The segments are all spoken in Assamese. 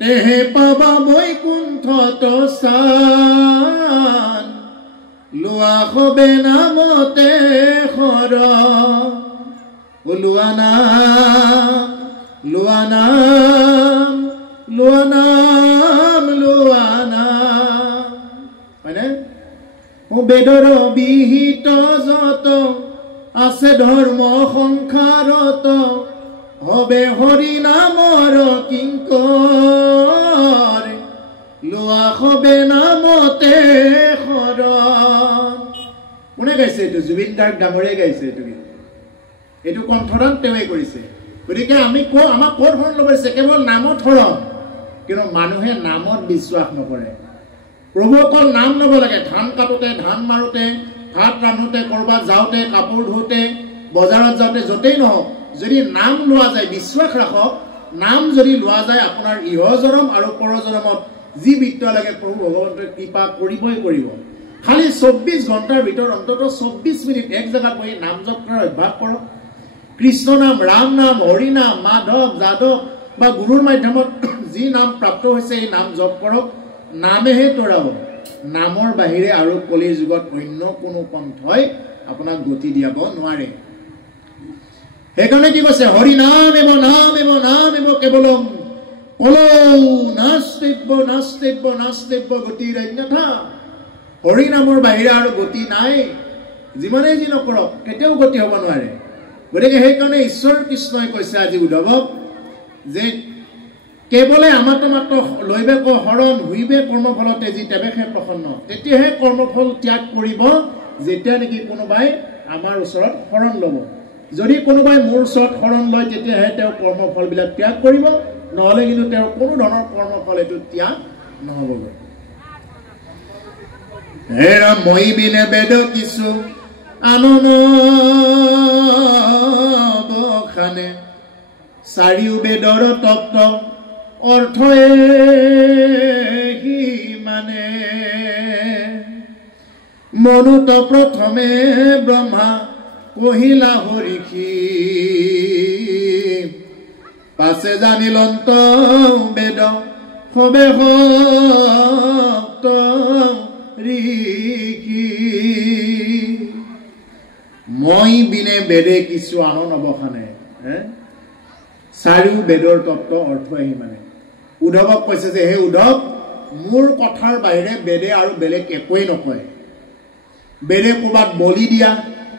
তেহে পাবা বৈকুণ্ঠত স্থান লোৱা হবে নামতে শৰণ লোৱা নাম লোৱা নাম লোৱা নাম লোৱা নাম হয়নে বেদৰ বিহিত যত আছে ধৰ্ম সংসাৰত হবে হৰি নামৰ কিংকৰ লোৱা হবে নামতে শৰণ কোনে গাইছে এইটো জুবিন গাৰ্গ ডাঙৰীয়াই গাইছে এইটো কণ্ঠদান তেওঁৱে কৰিছে গতিকে আমি আমাক ক'ত শৰণ ল'ব দিছে কেৱল নামত শৰণ কিন্তু মানুহে নামত বিশ্বাস নকৰে প্ৰভু অকল নাম ল'ব লাগে ধান কাটোতে ধান মাৰোতে ভাত ৰান্ধোতে কৰবাত যাওঁতে কাপোৰ ধোতে বজাৰত যাওঁতে য'তেই নহওক যদি নাম লোৱা যায় বিশ্বাস ৰাখক নাম যদি লোৱা যায় আপোনাৰ ইহজনম আৰু পৰজনমত যি বিত্ত লাগে প্ৰভু ভগৱন্তই কৃপা কৰিবই কৰিব খালি 24 ঘণ্টাৰ ভিতৰত অন্তত 24 মিনিট এক জায়গাত বহি নাম জপ কৰাৰ অভ্যাস কৰক কৃষ্ণ নাম ৰাম নাম হৰি নাম মাধৱ যাদৱ বা গুৰুৰ মাধ্যমত যি নাম প্ৰাপ্ত হৈছে এই নাম জপ কৰক নামেহে তৰাব নামৰ বাহিৰে আৰু কলিৰ যুগত অন্য কোনো পন্থই আপোনাক গতি দিয়াব নোৱাৰে সেইকাৰণে কি কৈছে হৰি নাম এব কেৱলম কলৌ নাস্তিব্য নাস্তিব্য নাস্তিব্য গতিৰ অন্যথা হৰি নামৰ বাহিৰে আৰু গতি নাই যিমানেই যি নকৰক কেতিয়াও গতি হ'ব নোৱাৰে গতিকে সেইকাৰণে ঈশ্বৰ কৃষ্ণই কৈছে আজি উদ্ধৱক যে কেৱলে আমাতো মাত্ৰ লৈবে শৰণ হুইবে কৰ্মফলতে যি তেবেহে প্ৰসন্ন তেতিয়াহে কৰ্মফল ত্যাগ কৰিব যেতিয়া নেকি কোনোবাই আমাৰ ওচৰত শৰণ ল'ব যদি কোনোবাই মোৰ ওচৰত শৰণ লয় তেতিয়াহে তেওঁ কৰ্মফলবিলাক ত্যাগ কৰিব নহ'লে কিন্তু তেওঁৰ কোনো ধৰণৰ কৰ্মফল এইটো ত্যাগ নহ'বগৈ হেৰা মই বিনে বেদ কিছু আনন বখানে চাৰিও বেদৰ তত্ত্ব অৰ্থয়ে হি মানে মনুত প্ৰথমে ব্ৰহ্মা কহিলা হৰিষি পাছে জানিলন্ত বেদ সবে ভক্ত ঋষি মই বিনে বেদে কিছু আন নবখানে চাৰিও বেদৰ তত্ত্ব অৰ্থহি মানে উদ্ধৱক কৈছে যে হে উদ্ধৱ মোৰ কথাৰ বাহিৰে বেদে আৰু বেলেগ একোৱেই নকয় বেদে ক'ৰবাত বলি দিয়া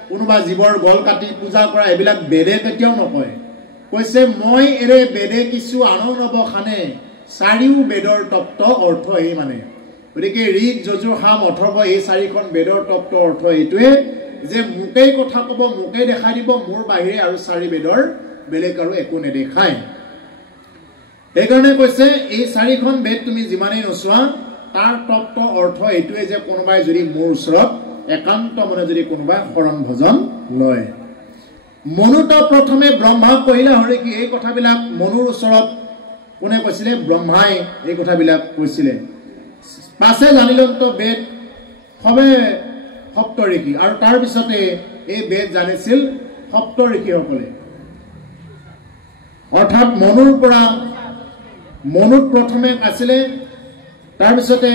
কোনোবা জীৱৰ গল কাটি পূজা কৰা এইবিলাক বেদে কেতিয়াও নকয় কৈছে মই এৰে বেদে কিছু আন নবখানে চাৰিও বেদৰ তত্ত্ব অৰ্থ এই মানে গতিকে ঋক যজুৰ সাম অথৰ্ব এই চাৰিখন বেদৰ তত্ত্ব অৰ্থ এইটোৱে যে মোকেই কথা ক'ব মোকেই দেখাই দিব মোৰ বাহিৰে আৰু চাৰি বেদৰ বেলেগ আৰু একো নেদেখায় সেইকাৰণে কৈছে এই চাৰিখন বেদ তুমি যিমানেই নোচোৱা তাৰ তত্ত্ব অৰ্থ এইটোৱে যে কোনোবাই যদি মোৰ ওচৰত একান্ত মনে যদি কোনোবাই শৰণ ভজন লয় মনুত প্ৰথমে ব্ৰহ্মা কহিলা হৰিষি এই কথাবিলাক মনুৰ ওচৰত কোনে কৈছিলে ব্ৰহ্মাই এই কথাবিলাক কৈছিলে পাছে জানিলন্ত বেদ সবে সপ্ত ঋষি আৰু তাৰ পিছতে এই বেদ জানিছিল সপ্ত ঋষিসকলে অৰ্থাৎ মনুৰ পৰা মনুক প্ৰথমে আছিলে তাৰ পিছতে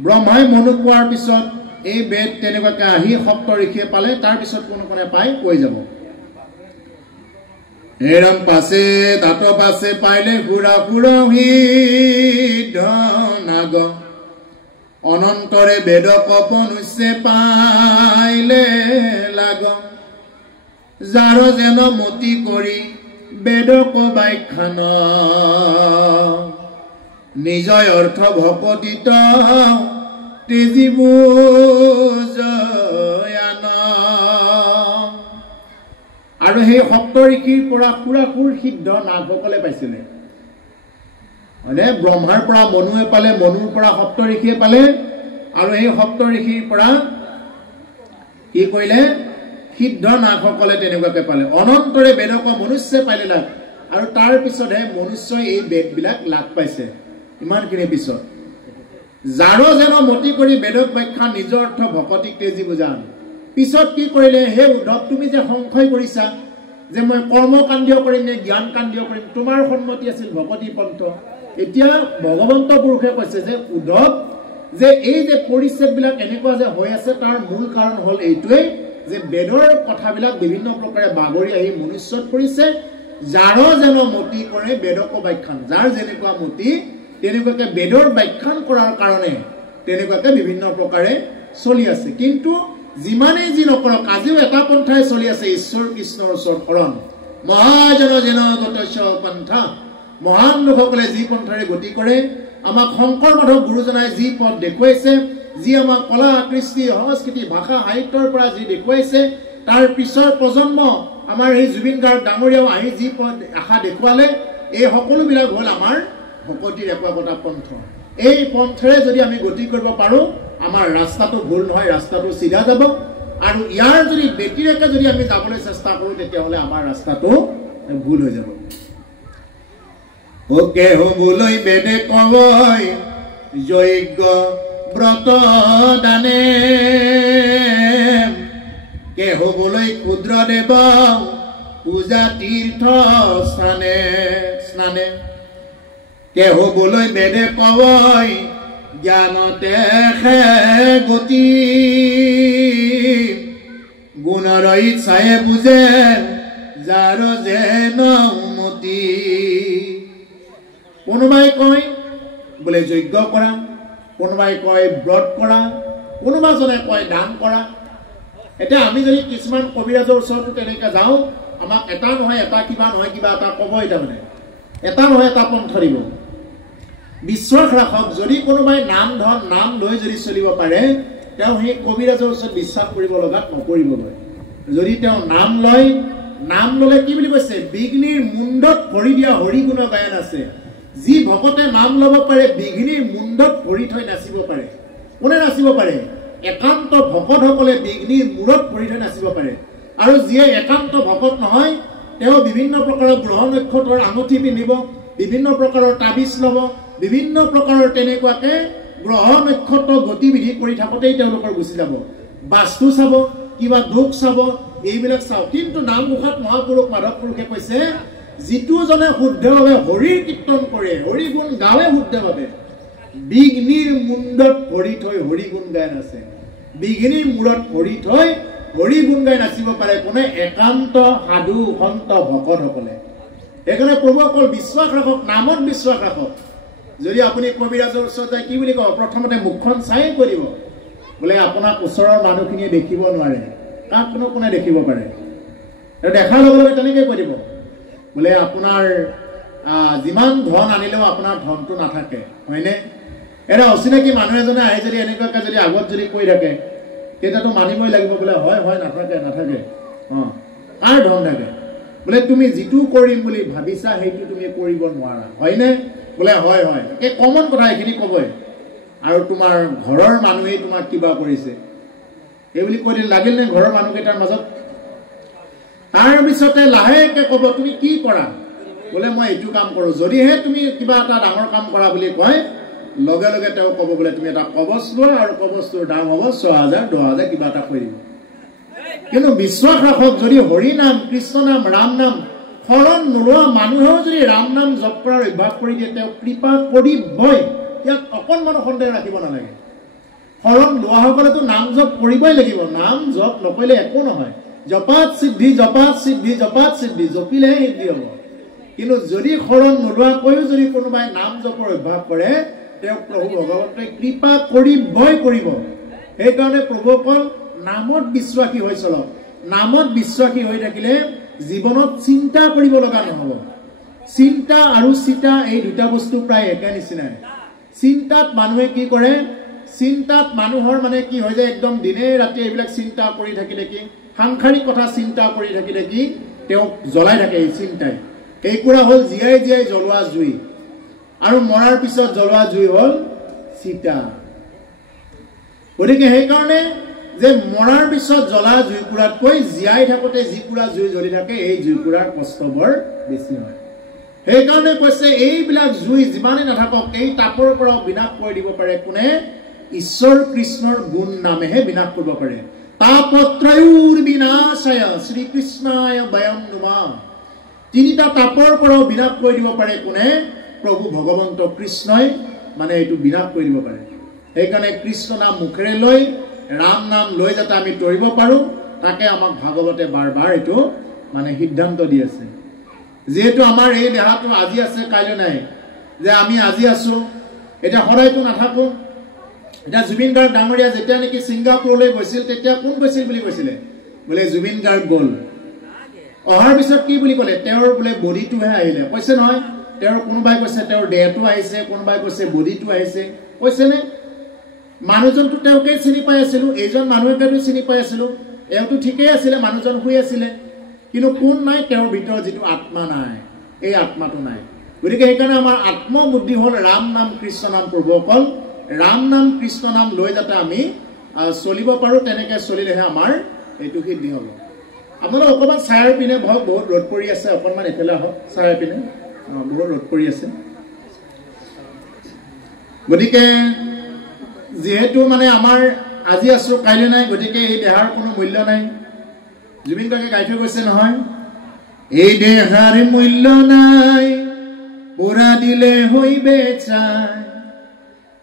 ব্ৰহ্মাই মনুক কোৱাৰ পিছত এই বেদ তেনেকুৱাকৈ আহি সপ্ত ঋষিয়ে পালে তাৰ পিছত কোনে কোনে পাই কৈ যাব হেৰম পাছে তাত পাছে পাইলে ঘূৰা ফুৰহি ধনাগ অনন্তৰে বেদ কপনুছে পাইলে লাগ যাৰ যেন মতি কৰি বেদ কবাখ্যান নিজয় অৰ্থ ভকতিত তেজি বুজয়ান আৰু সেই সপ্ত ঋষিৰ পৰা খুৰাখুৰ সিদ্ধ নাগসকলে পাইছিলে মানে ব্ৰহ্মাৰ পৰা মনুৱে পালে মনুৰ পৰা সপ্ত ঋষিয়ে পালে আৰু এই সপ্ত ঋষিৰ পৰা কি কৰিলে সিদ্ধ নাগসকলে তেনেকুৱাকৈ পালে অনন্তৰে বেদক মনুষ্য পাইলে লাভ আৰু তাৰ পিছতহে মনুষ্যই এই বেদবিলাক লাভ পাইছে ইমানখিনি পিছত যাৰ যেন মতি কৰি বেদক ব্যাখ্যা নিজৰ অৰ্থ ভকতিক তেজি বুজান পিছত কি কৰিলে হে উদ্ধৱ তুমি যে সংশয় কৰিছা যে মই কৰ্মকাণ্ডীয় কৰিম নে জ্ঞান কাণ্ডীয় কৰিম তোমাৰ সন্মতি আছিল ভকতি পন্থ এতিয়া ভগৱন্ত পুৰুষে কৈছে যে উদ্ধৱ যে এই যে পৰিস্থিতিবিলাক এনেকুৱা যে হৈ আছে তাৰ মূল কাৰণ হ'ল এইটোৱেই যে বেদৰ কথাবিলাক বিভিন্ন প্ৰকাৰে বাগৰি আহি মনুষ্যত পৰিছে যাৰ যেন মতি কৰে বেদক ব্যাখ্যান যাৰ যেনেকুৱা মতি তেনেকুৱাকে বেদৰ ব্যাখ্যান কৰাৰ কাৰণে তেনেকুৱাকে বিভিন্ন প্ৰকাৰে চলি আছে কিন্তু যিমানেই যি নকৰক আজিও এটা পন্থাই চলি আছে ঈশ্বৰ কৃষ্ণৰ ওচৰত শৰণ মহাজন যেন গতস্য পন্থা মহান লোকসকলে যি পন্থাৰে গতি কৰে আমাক শংকৰ মাধৱ গুৰুজনাই যি পথ দেখুৱাইছে যি আমাক কলা কৃষ্টি সংস্কৃতি ভাষা সাহিত্যৰ পৰা যি দেখুৱাইছে তাৰ পিছৰ প্ৰজন্ম আমাৰ এই জুবিন গাৰ্গ ডাঙৰীয়াও আহি যি পথ আশা দেখুৱালে এই সকলোবিলাক হ'ল আমাৰ ভকতিৰ একতা পন্থ এই পন্থৰে যদি আমি গতি কৰিব পাৰো আমাৰ ৰাস্তাটো ভুল নহয় ৰাস্তাটো সিধা যাব আৰু ইয়াৰ যদি ব্যতিৰেকে যদি আমি যাবলৈ চেষ্টা কৰো তেতিয়াহ'লে আমাৰ ৰাস্তাটো ভুল হৈ যাব ওকে হবলৈ বেদে কয় যজ্ঞ ব্ৰত দানে কে হবলৈ ক্ষুদ্ৰ দেৱ পূজা তীৰ্থ স্নানে কে হবলৈ বেদে কয় জ্ঞানতে গতি গুণৰ ইচ্ছায়ে বুজে যাৰ যেন মতি কোনোবাই কয় বোলে যজ্ঞ কৰা কোনোবাই কয় ব্ৰত কৰা কোনোবাজনে কয় দান কৰা এটা আমি যদি কিছুমান কবিৰাজৰ ওচৰতো তেনেকৈ যাওঁ আমাক এটা নহয় এটা কিবা নহয় কিবা এটা ক'ব এটা মানে এটা নহয় এটা পন্থ দিব বিশ্বাস ৰাখক যদি কোনোবাই নাম ধন নাম লৈ যদি চলিব পাৰে তেওঁ সেই কবিৰাজৰ ওচৰত বিশ্বাস কৰিব লগাত নকৰিবগৈ যদি তেওঁ নাম লয় নাম ললে কি বুলি কৈছে বিঘ্নিৰ মুণ্ডত ভৰি দিয়া হৰি গুণ গায়ন আছে যি ভকতে নাম ল'ব পাৰে বিঘ্নিৰ মুণ্ডত ভৰি থৈ নাচিব পাৰে কোনে নাচিব পাৰে একান্ত ভকতসকলে বিঘ্নিৰ মূৰত ভৰি থৈ নাচিব পাৰে আৰু যিয়ে একান্ত ভকত নহয় তেওঁ বিভিন্ন প্ৰকাৰৰ গ্ৰহ নক্ষত্ৰৰ আঙুঠি পিন্ধিব বিভিন্ন প্ৰকাৰৰ তাবিজ ল'ব বিভিন্ন প্ৰকাৰৰ তেনেকুৱাকে গ্ৰহ নক্ষত্ৰ গতিবিধি কৰি থাকোঁতেই তেওঁলোকৰ গুচি যাব বাস্তু চাব কিবা দুখ চাব এইবিলাক চাও কিন্তু নামমুখত মহাপুৰুষ মাধৱ পুৰুষে কৈছে যিটো জনে শুদ্ধভাৱে হৰিৰ কীৰ্তন কৰে হৰি গুণ গাৱে শুদ্ধভাৱে বিঘ্নিৰ মুণ্ডত ভৰি থৈ হৰি গুণ গাই নাচে বিঘ্নিৰ মূৰত ভৰি থৈ হৰি গুণ গাই নাচিব পাৰে কোনে একান্ত সাধু সন্ত ভকতসকলে সেইকাৰণে প্ৰভুসকল বিশ্বাস ৰাখক নামত বিশ্বাস ৰাখক যদি আপুনি কবিৰাজৰ ওচৰত যায় কি বুলি কব প্ৰথমতে মুখখন চাই কৰিব বোলে আপোনাক ওচৰৰ মানুহখিনিয়ে দেখিব নোৱাৰে কাক কোনে দেখিব পাৰে দেখাৰ লগে লগে তেনেকৈ কৈ দিব বোলে আপোনাৰ যিমান ধন আনিলেও আপোনাৰ ধনটো নাথাকে হয়নে এটা অচিনাকি মানুহ এজনে আহি যদি এনেকুৱাকৈ যদি আগত যদি কৈ থাকে তেতিয়াতো মানিবই লাগিব বোলে হয় হয় নাথাকে নাথাকে কাৰ ধন থাকে বোলে তুমি যিটো কৰিম বুলি ভাবিছা সেইটো তুমি কৰিব নোৱাৰা হয়নে বোলে হয় হয় এই কমন কথা এইখিনি ক'বই আৰু তোমাৰ ঘৰৰ মানুহেই তোমাক কিবা কৰিছে এই বুলি কৈ দিলে লাগিল নে ঘৰৰ মানুহকেইটাৰ মাজত তাৰ পিছতে লাহেকৈ ক'ব তুমি কি কৰা বোলে মই এইটো কাম কৰোঁ যদিহে তুমি কিবা এটা ডাঙৰ কাম কৰা বুলি কয় লগে লগে তেওঁ ক'ব বোলে তুমি এটা কবচ লোৱা আৰু কবচটোৰ দাম হ'ব ৬,০০০ ১০,০০০ কিবা এটা কৰি দিব কিন্তু বিশ্বাস ৰাখক যদি হৰি নাম কৃষ্ণ নাম ৰাম নাম শৰণ নোলোৱা মানুহেও যদি ৰাম নাম জপ কৰাৰ অভ্যাস কৰি দিয়ে তেওঁ কৃপা কৰিবই ইয়াক অকণমানো সন্দেহ ৰাখিব নালাগে শৰণ লোৱাসকলেতো নাম জপ কৰিবই লাগিব নাম জপ নকৰিলে একো নহয় জপাত সিদ্ধি জপাত সিদ্ধি জপাত সিদ্ধি জপিলেহে সিদ্ধি হ'ব কিন্তু যদি শৰণ নোলোৱাকৈও যদি কোনোবাই নাম জপৰ অভ্যাস কৰে তেওঁ প্ৰভু ভগৱন্তই কৃপা কৰিবই কৰিব সেইকাৰণে প্ৰভুসকল নামত বিশ্বাসী হৈ চলক নামত বিশ্বাসী হৈ থাকিলে জীৱনত চিন্তা কৰিব লগা নহ'ব চিন্তা আৰু চিতা এই দুটা বস্তু প্ৰায় একে নিচিনাই চিন্তাত মানুহে কি কৰে চিন্তাত মানুহৰ মানে কি হৈ যায় একদম দিনে ৰাতি এইবিলাক চিন্তা কৰি থাকিলে কি সাংসাৰিক কথা চিন্তা কৰি থাকিলে কি তেওঁ জ্বলাই থাকে এই চিন্তাই এইকুৰা হ'ল জীয়াই জীয়াই জ্বলোৱা জুই আৰু মৰাৰ পিছত জ্বলোৱা জুই হ'ল চিতা গতিকে সেইকাৰণে যে মৰাৰ পিছত জ্বলা জুইকুৰাতকৈ জীয়াই থাকোঁতে যিকুৰা জুই জ্বলি থাকে এই জুইকুৰাৰ কষ্ট বৰ বেছি হয় সেইকাৰণে কৈছে এইবিলাক জুই যিমানেই নাথাকক এই তাপৰ পৰাও বিনাশ কৰি দিব পাৰে কোনে ঈশ্বৰ কৃষ্ণৰ গুণ নামেহে বিনাশ কৰিব পাৰে তাপত্ৰয়ুৰ বিনাশায় শ্ৰীকৃষ্ণায় বয়ম নুমা তিনিটা তাপৰ পৰাও বিনাশ কৰি দিব পাৰে কোনে প্ৰভু ভগৱন্ত কৃষ্ণই মানে এইটো বিনাশ কৰি দিব পাৰে সেইকাৰণে কৃষ্ণ নাম মুখেৰে লৈ ৰাম নাম লৈ যাতে আমি তৰিব পাৰো তাকে আমাক ভাগৱতে বাৰ এইটো মানে সিদ্ধান্ত দি আছে যেহেতু আমাৰ এই দেহাটো আজি আছে কাইলৈ নাই যে আমি আজি আছো এটা হৰাইতো নাথাকো এটা জুবিন গাৰ্গ ডাঙৰীয়া যেতিয়া নেকি সিংগাপুৰলৈ গৈছিল তেতিয়া কোন গৈছিল বুলি কৈছিলে বলে জুবিন গাৰ্গ গল অহাৰ পিছত কি বুলি ক'লে তেওঁৰ বলে বডিটোহে আহিলে কৈছে নহয় তেওঁৰ কোনোবাই কৈছে তেওঁৰ দেহটো আহিছে কোনোবাই কৈছে বডিটো আহিছে কৈছে নে মানুহজনটো তেওঁকে চিনি পাই আছিল এইজন মানুহকেটো চিনি পাই আছিল এওঁটো ঠিকই আছিল মানুহজন শুই আছিল কিন্তু কোন নাই তেওঁৰ ভিতৰ যেটো আত্মা নাই এই আত্মাটো নাই গতিকে সেইকাৰণে আমাৰ আত্মবুদ্ধি হল ৰাম নাম কৃষ্ণ নাম প্ৰভুসকল ৰাম নাম কৃষ্ণ নাম লৈ যাতে আমি চলিব পাৰো তেনেকৈ চলিলেহে আমাৰ এইটো সিদ্ধি হ'ব আপোনালোক অকমান ছায়াৰ পিনে বহুত ৰ'দ পৰি আছে অকমান এফালে হওক ছায়াৰ পিনে বহুত ৰ'দ পৰি আছে গতিকে যেহেতু মানে আমাৰ আজি আছো কাইলৈ নাই গতিকে এই দেহাৰ কোনো মূল্য নাই জুবিন গাৰ্গে গাই থৈ গৈছে নহয় এই দেহাৰ মূল্য নাই পুৰা দিলে হইবে চাই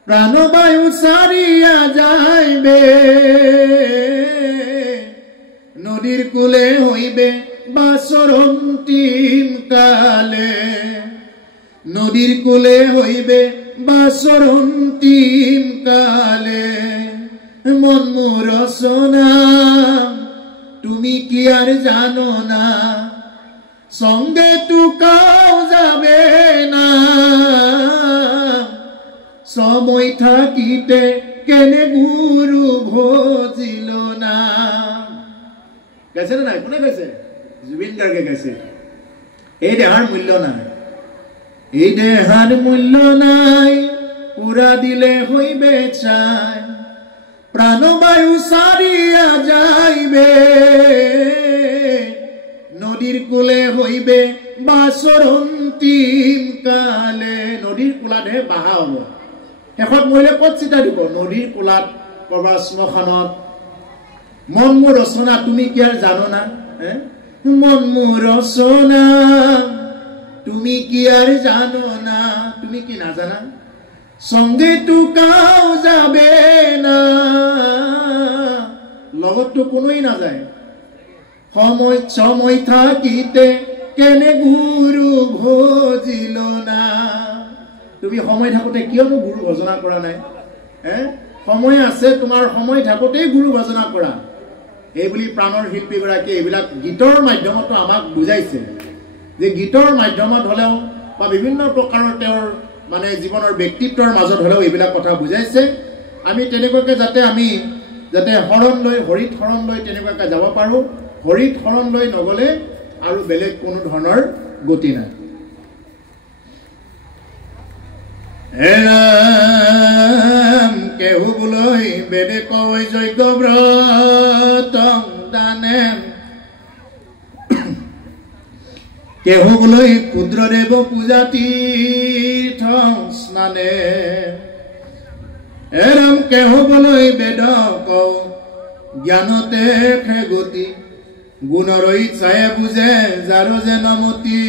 প্রাণবায়ু সারিয়া যাইবে নদীর কুলে হইবে বাসর অন্তিম কালে নদীর কুলে হইবে বাসর অন্তিম কালে মন মোর রচনা তুমি কি আর জানো না সঙ্গে টুকাও যাবে না সময় থাকিতে কেনে গুরু ভজিল না গেছে না কোনে গেছে জুবিন গার্গে গেছে এই দেহার মূল্য নাই এই দেহার মূল্য নাই পুরা দিলে হইবে চাই প্রাণবায়ু সারিয়া যাইবে নদীর কুলে হইবে বাসর অন্তিম কালে নদীর কুলাতে বাহা হব শেষত মৰিলে ক'ত চিতা দিব নদীৰ কোলাত কৰবাৰ শ্মশানত মন মোৰ ৰচনা তুমি কি আৰু জানো না মন মোৰ ৰচনা তুমি কি আৰু জানো না তুমি কি নাজানা সঙ্গে টুকাও যাবে না লগতটো কোনোই নাযায় সময় থাকিতে কেনে গুৰু ভজিল না তুমি সময় থাকোতে কিয়নো গুৰু ভজনা কৰা নাই সময় আছে তোমাৰ সময় থাকোতেই গুৰু ভজনা কৰা এই বুলি প্ৰাণৰ শিল্পী গৰাকী এইবিলাক গীতৰ মাধ্যমত আমাক বুজাইছে যে গীতৰ মাধ্যমত হলেও বা বিভিন্ন প্ৰকাৰৰ তেওঁৰ মানে জীৱনৰ ব্যক্তিত্বৰ মাজত হলেও এইবিলাক কথা বুজাইছে আমি তেনেকৈ যাতে হৰণ লৈ হৰিত হৰণ লৈ তেনেকৈ যাব পাৰো হৰিত হৰণ লৈ নগলে আৰু বেলেগ কোনো ধৰণৰ গতি নাই এৰাম কেহু বুলৈ বেদে কৈ যজ্ঞ ব্ৰত দানে কেহু বুলৈ ক্ষুদ্ৰদেৱ পূজা তীৰ্থ স্নানে এৰাম কেহু বুলৈ বেদ কওঁ জ্ঞানতে খে গতি গুণৰ ইচ্ছায়ে বুজে যাৰ যেন মতি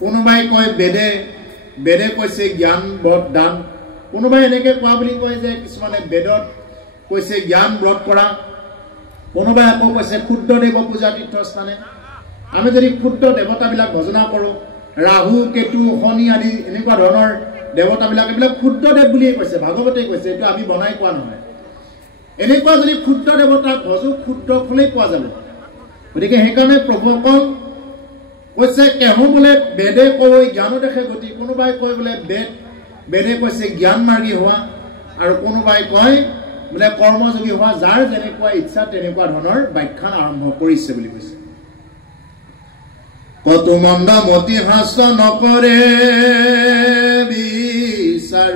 কোনোবাই কয় বেদে কৈছে জ্ঞান ব্ৰত দান কোনোবাই এনেকে কোৱা বুলি কয় যে কিছুমানে বেদত কৈছে জ্ঞান ব্ৰত কৰা কোনোবাই আকৌ কৈছে ক্ষুদ্ৰদেৱ পূজা তীৰ্থস্থানে আমি যদি ক্ষুদ্ৰ দেৱতাবিলাক ভজনা কৰো ৰাহু কেতু শনি আদি এনেকুৱা ধৰণৰ দেৱতাবিলাক এইবিলাক ক্ষুদ্ৰদেৱ বুলিয়ে কৈছে ভাগৱতে কৈছে এইটো আমি বনাই কোৱা নহয় এনেকুৱা যদি ক্ষুদ্ৰ দেৱতাক ভজো ক্ষুদ্ৰ ফলেই পোৱা যাব গতিকে সেইকাৰণে প্ৰভুসকল কৈছে কেহু বোলে বেদে কৈ জ্ঞান দেখে গতি কোনোবাই কয় বোলে বেদে কৈছে জ্ঞান মাৰ্গী হোৱা আৰু কোনোবাই কয় বোলে কৰ্মযোগী হোৱা যাৰ যেনেকুৱা ইচ্ছা তেনেকুৱা ধৰণৰ ব্যাখ্যান আৰম্ভ কৰিছে বুলি কৈছে কত মন্দ মতি হাস্য নকৰে বিচাৰ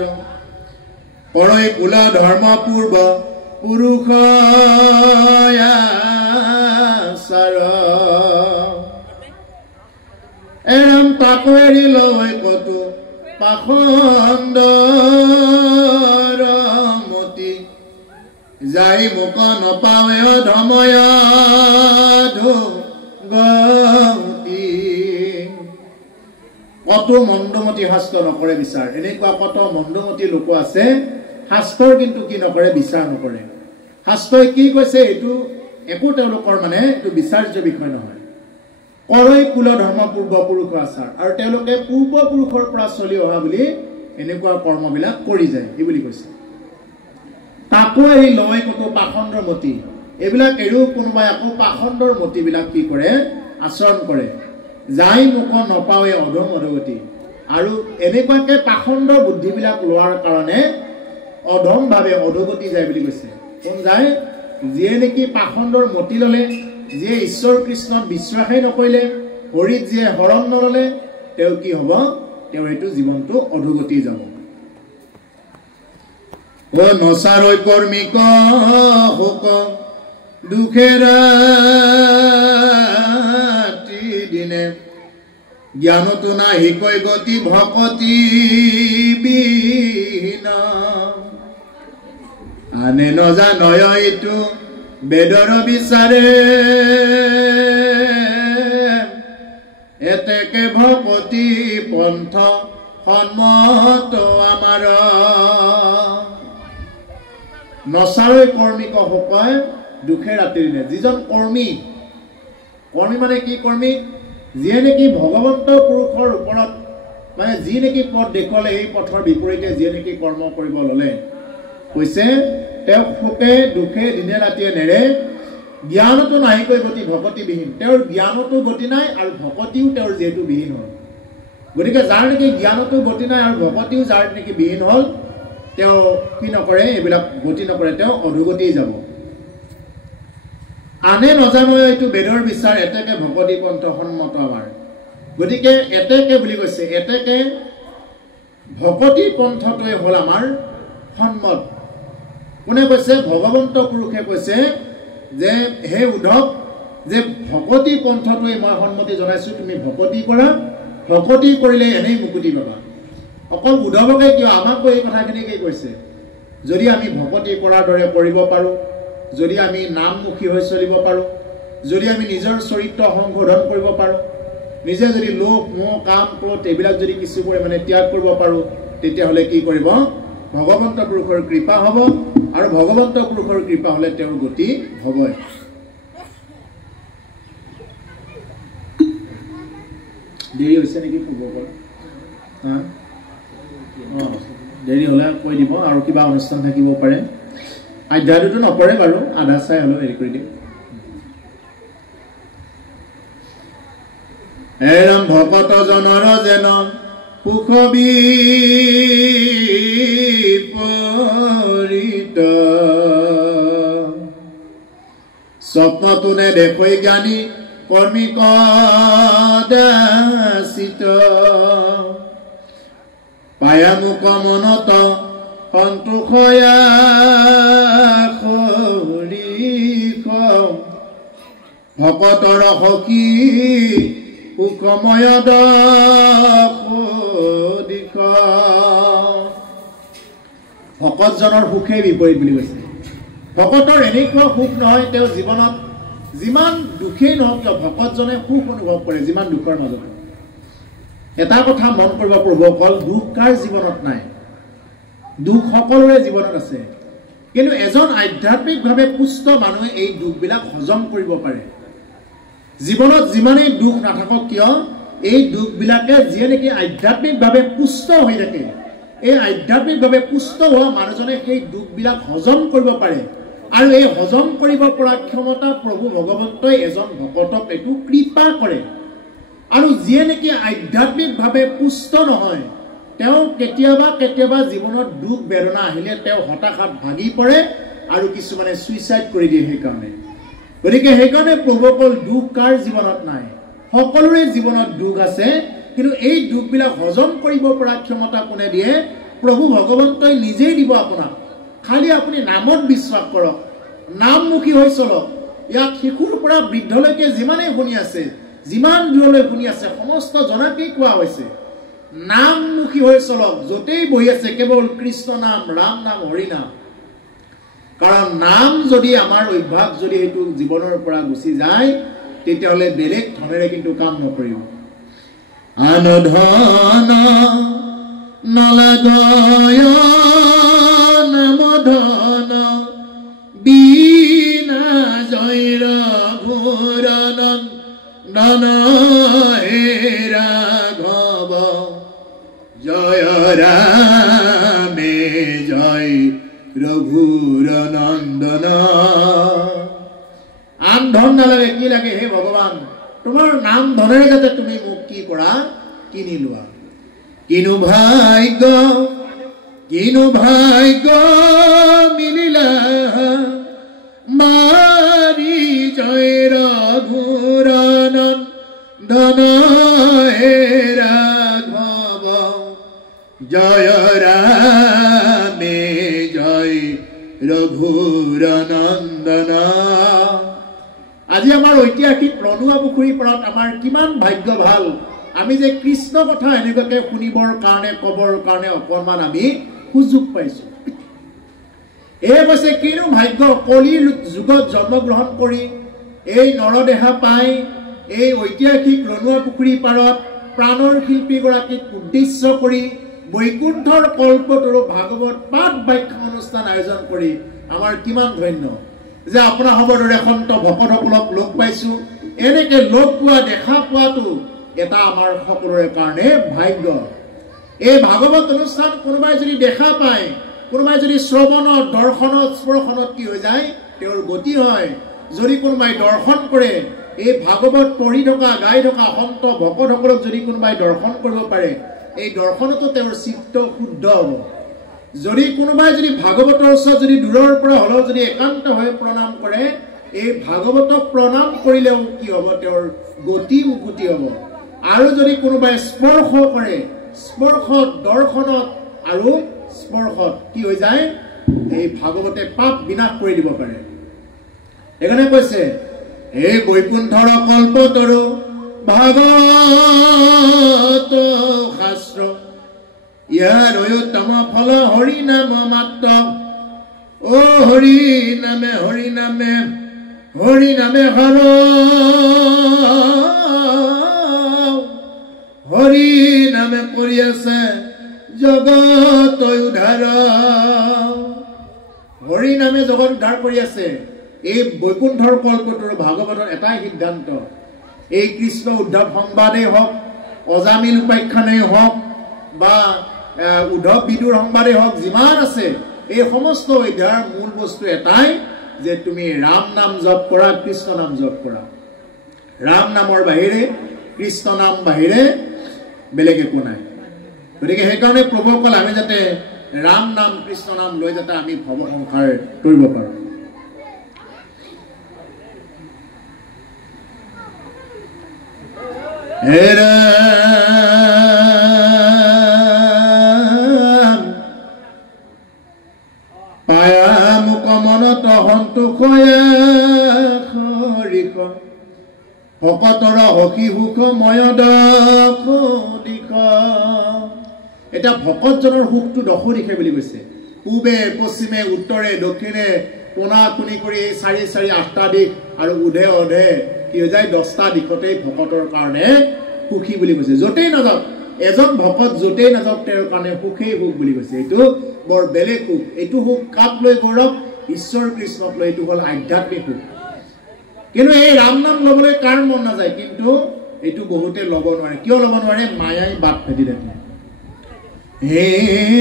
পৰৈ কুল ধৰ্ম পূৰ্ব পুৰুষ এৰাম তাকো এৰি লৈ কতো পাখণ্ডৰ মতি যাই মোক নপাৱে ধময় গতি ভকতো মন্দমতি শাস্ত্ৰ নকৰে বিচাৰ এনেকুৱা কত মন্দমতি লোক আছে শাস্ত্ৰৰ কিন্তু কি নকৰে বিচাৰ নকৰে শাস্ত্ৰই কি কৈছে এটো একো তেওঁলোকৰ মানে এটো বিচাৰ্য বিষয় নহয় কৰৈ কুল ধৰ্ম পূৰ্বপুৰুষ আচাৰ আৰু তেওঁলোকে পূৰ্বপুৰুষৰ পৰা চলি অহা বুলি এনেকুৱা কৰ্মবিলাক কৰি যায় এই বুলি কৈছে তাকো এই লয় কত পাখণ্ডৰ মতি এইবিলাক এৰো কোনোবাই আকৌ পাখণ্ডৰ মতিবিলাক কি কৰে আচৰণ কৰে যাই মুখ নপাৱে অধম অধগতি আৰু এনেকুৱাকে পাখণ্ডৰ বুদ্ধিবিলাক লোৱাৰ কাৰণে অধম ভাৱে অধগতি যায় বুলি কৈছে কোন যায় যিয়ে নেকি পাখণ্ডৰ মতি ললে যিয়ে ঈশ্বৰ কৃষ্ণত বিশ্বাসই নকৰিলে হৰিত যিয়ে হৰণ নললে তেওঁ কি হ'ব তেওঁৰ হেতু জীৱনটো অধগতি যাব ও নসাৰৈ কৰ্মিক হোক দুখেৰা দিনে জ্ঞানতো নাহি কৈ গতি ভকতি বিহীন আনে নজানয় এইটো বেদৰ বিচাৰে এতেকে ভকতি পন্থ সন্মত আমাৰ নচাৰৈ কৰ্মিক হোপায় দুখে ৰাতিৰ দিনে যিজন কৰ্মী মানে কি কৰ্মী যিয়ে নেকি ভগৱন্ত পুৰুষৰ ওপৰত মানে যি নেকি পথ দেখুৱালে এই পথৰ বিপৰীতে যিয়ে নেকি কৰ্ম কৰিব ললে কৈছে তেওঁ সুখে দুখে দিনে ৰাতিয়ে নেৰে জ্ঞানতো নাহিকৈ গতি ভকতি বিহীন তেওঁৰ জ্ঞানতো গতি নাই আৰু ভকতিও তেওঁৰ যেহেতু বিহীন হ'ল গতিকে যাৰ নেকি জ্ঞানতো গতি নাই আৰু ভকতিও যাৰ নেকি বিহীন হ'ল তেওঁ কি নকৰে এইবিলাক গতি নকৰে তেওঁ অধুগতি যাব আনে নজানয় এইটো বেদৰ বিচাৰ এতেকে ভকতি পন্থ সন্মত আমাৰ গতিকে এতেকে বুলি কৈছে এতেকে ভকতি পন্থটোৱে হ'ল আমাৰ সন্মত কোনে কৈছে ভগৱন্ত পুৰুষে কৈছে যে হে উদ্ধৱ যে ভকতি পন্থটোৱে মই সন্মতি জনাইছো তুমি ভকতি কৰা ভকতি কৰিলে এনেই মুকুতি পাবা অকল উদ্ধৱকে কিয় আমাকো এই কথাখিনি কি কৈছে যদি আমি ভকতি কৰাৰ দৰে কৰিব পাৰো যদি আমি নামমুখী হৈ চলিব পাৰো যদি আমি নিজৰ চৰিত্ৰ সংশোধন কৰিব পাৰো নিজে যদি লোভ মোহ কাম ক্ৰোধ এইবিলাক যদি কিছু পৰিমাণে ত্যাগ কৰিব পাৰো তেতিয়া হলে কি কৰিব ভগৱন্ত পুৰুষৰ কৃপা হ'ব আৰু ভগৱন্ত পুৰুষৰ কৃপা হলে তেওঁৰ গতি হ'বই দেৰি হৈছে নেকি পূৰ্বকৰ দেৰি হলে কৈ দিব আৰু কিবা অনুষ্ঠান থাকিব পাৰে আধ্যায়টো নপৰে বাৰু আধা চাই হলেও হেৰি কৰি দিম এৰাম ভকত জনৰ যেন সুখ বিপৰীত স্বপ্নতো নেদেখৈ জ্ঞানী কৰ্মিক দাসিত পায়া মুক মনত সন্তোষয়া ভকতৰ সখী সুখময় দিশ ভকতজনৰ সুখে বিপৰীত বুলি কৈছে ভকতৰ এনেকুৱা সুখ নহয় তেওঁ জীৱনত যিমান দুখেই নহওক কিয় ভকতজনে সুখ অনুভৱ কৰে যিমান দুখৰ মাজত এটা কথা মন কৰিব প্ৰভুসকল দুখ কাৰ জীৱনত নাই দুখ সকলোৰে জীৱনত আছে কিন্তু এজন আধ্যাত্মিকভাৱে পুষ্ট মানুহে এই দুখবিলাক হজম কৰিব পাৰে জীৱনত যিমানেই দুখ নাথাকক কিয় এই দুখবিলাকে যিয়ে নেকি আধ্যাত্মিকভাৱে পুষ্ট হৈ থাকে এই আধ্যাত্মিকভাৱে পুষ্ট হোৱা মানুহজনে সেই দুখবিলাক হজম কৰিব পাৰে আৰু এই হজম কৰিব পৰা ক্ষমতা প্ৰভু ভগৱন্তই এজন ভকতক এইটো কৃপা কৰে আৰু যিয়ে নেকি আধ্যাত্মিকভাৱে পুষ্ট নহয় তেওঁ কেতিয়াবা জীৱনত দুখ বেদনা আহিলে তেওঁ হতাশাত ভাগি পৰে আৰু কিছুমানে সুইচাইড কৰি দিয়ে সেইকাৰণে গতিকে সেইকাৰণে প্ৰভুসকল দুখ কাৰ জীৱনত নাই সকলোৰে জীৱনত দুখ আছে কিন্তু এই দুখবিলাক হজম কৰিব পৰা ক্ষমতা কোনে দিয়ে প্ৰভু ভগৱন্তই নিজেই দিব আপোনাক খালি আপুনি নামত বিশ্বাস কৰক নামমুখী হৈ চলক ইয়াক শিশুৰ পৰা বৃদ্ধলৈকে যিমানেই শুনি আছে যিমান দূৰলৈ শুনি আছে সমস্ত জনাকেই কোৱা হৈছে নামমুখী হৈ চলক যতেই বহি আছে কেৱল কৃষ্ণ নাম ৰাম নাম হৰি নাম কাৰণ নাম যদি আমাৰ অভ্যাস যদি হেতু জীৱনৰ পৰা গুচি যায় তেতিয়াহলে বেলেগ ধৰণেৰে কিন্তু কাম নকৰিব আনধন নলগয় নামধন বিনা জয়ৰ ঘোৰনন নন হে ৰাঘৱ জয় ৰামে জয় ৰঘুৰ নন্দন। আন ধন নালাগে, কি লাগে হে ভগৱান, তোমাৰ নাম ধনেৰে যাতে তুমি মোক কি কৰা, কিনি লোৱা। কিনো ভাগ্য মিলিলা মাৰি জয় ৰঘুৰ নন্দন হে ৰাঘৱ জয় ৰামে জয় ৰঘুৰ নন্দন। আজি আমাৰ ঐতিহাসিক ৰণুৱা পুখুৰী পাৰত আমাৰ কিমান ভাগ্য ভাল, আমি যে কৃষ্ণ কথা এনেকুৱাকে শুনিবৰ কাৰণে কবৰ কাৰণে অকণমান আমি সুযোগ পাইছোঁ। এই কৈছে কিনো ভাগ্য, কলিৰ যুগত জন্মগ্ৰহণ কৰি এই নৰদেহা পাই এই ঐতিহাসিক ৰণুৱা পুখুৰী পাৰত প্ৰাণৰ শিল্পীগৰাকীক উদ্দেশ্য কৰি বৈকুণ্ঠৰ কল্পতৰু ভাগৱত পাঠ ব্যাখ্যা অনুষ্ঠান আয়োজন কৰি আমাৰ কিমান ধন্য যে আপোনাসৱৰ দৰে সন্ত ভকতসকলক লগ পাইছোঁ। এনেকে লগ পোৱা দেখা পোৱাটো এটা আমাৰ সকলোৰে কাৰণে ভাগ্য। এই ভাগৱত অনুষ্ঠান কোনোবাই যদি দেখা পায়, কোনোবাই যদি শ্ৰৱণত দৰ্শনত স্পৰ্শনত কি হৈ যায়, তেওঁৰ গতি হয়। যদি কোনোবাই দৰ্শন কৰে, এই ভাগৱত পঢ়ি থকা গাই থকা সন্ত ভকতসকলক যদি কোনোবাই দৰ্শন কৰিব পাৰে, এই দৰ্শনতো তেওঁৰ চিত্ত শুদ্ধ হ'ব। যদি কোনোবাই যদি ভাগৱতৰ ওচৰত যদি দূৰৰ পৰা হ'লেও যদি একান্ত হৈ প্ৰণাম কৰে, এই ভাগৱতক প্ৰণাম কৰিলেও কি হ'ব, তেওঁৰ গতি উকুতি হ'ব। আৰু যদি কোনোবাই স্পৰ্শ কৰে, স্পৰ্শত দৰ্শনত আৰু স্পৰ্শত কি হৈ যায়, এই ভাগৱতে পাপ বিনাশ কৰি দিব পাৰে। সেইকাৰণে কৈছে এই বৈকুণ্ঠৰ কল্পতৰু ভাগৱত শাস্ত্ৰ ইয়াৰ অয়ুতম ফল হৰি নাম মাত্ৰ। ও হৰি নামে হৰি নামে হৰি নামে হৰ, হৰি নামে কৰি আছে জগত উদ্ধাৰ। হৰি নামে জগত উদ্ধাৰ কৰি আছে। এই বৈকুণ্ঠৰ কল্পতৰু ভাগৱতৰ এটাই সিদ্ধান্ত, এই কৃষ্ণ উদ্ধৱ সংবাদেই হওক, অজামিল উপাখ্যানেই হওক বা উদ্ধৱ বিদুৰ সংবাদেই হওক, যিমান আছে এই সমস্ত অধ্যায়ৰ মূল বস্তু এটাই যে তুমি ৰাম নাম জপ কৰা, কৃষ্ণ নাম জপ কৰা। ৰাম নামৰ বাহিৰে কৃষ্ণ নাম বাহিৰে বেলেগ একো নাই। গতিকে সেইকাৰণে প্ৰভুৱে ক'লে আমি যাতে ৰাম নাম কৃষ্ণ নাম লৈ যাতে আমি ভৱ সংসাৰ কৰিব পাৰোঁ। হে ৰাম পায়া মোক মনত সন্তোষ হৰিষ, ভকতৰ হকি সুখময় দশ দিশ। এতিয়া ভকতজনৰ সুখটো দশ দিশে বুলি কৈছে। পূবে পশ্চিমে উত্তৰে দক্ষিণে কোণা কোণি কৰি 4-8টা দিশ আৰু উধে অধে কি হৈ যায় 10টা দিশতেই ভকতৰ কাৰণে সুখী বুলি কৈছে। য'তেই নাযাওক এজন ভকত য'তেই নাযাওক তেওঁৰ কাৰণে সুখেই সুখ বুলি কৈছে। এইটো বৰ বেলেগ সুখ। এইটো সুখ কাক লৈ গৌৰৱ? ঈশ্বৰ কৃষ্ণক লৈ। এইটো হ'ল আধ্যাত্মিক সুখ। কিন্তু এই ৰাম নাম ল'বলৈ কাৰ মন নাযায়? কিন্তু এইটো বহুতে ল'ব নোৱাৰে। কিয় ল'ব নোৱাৰে? মায়াই বাট ফেটি থাকে। হে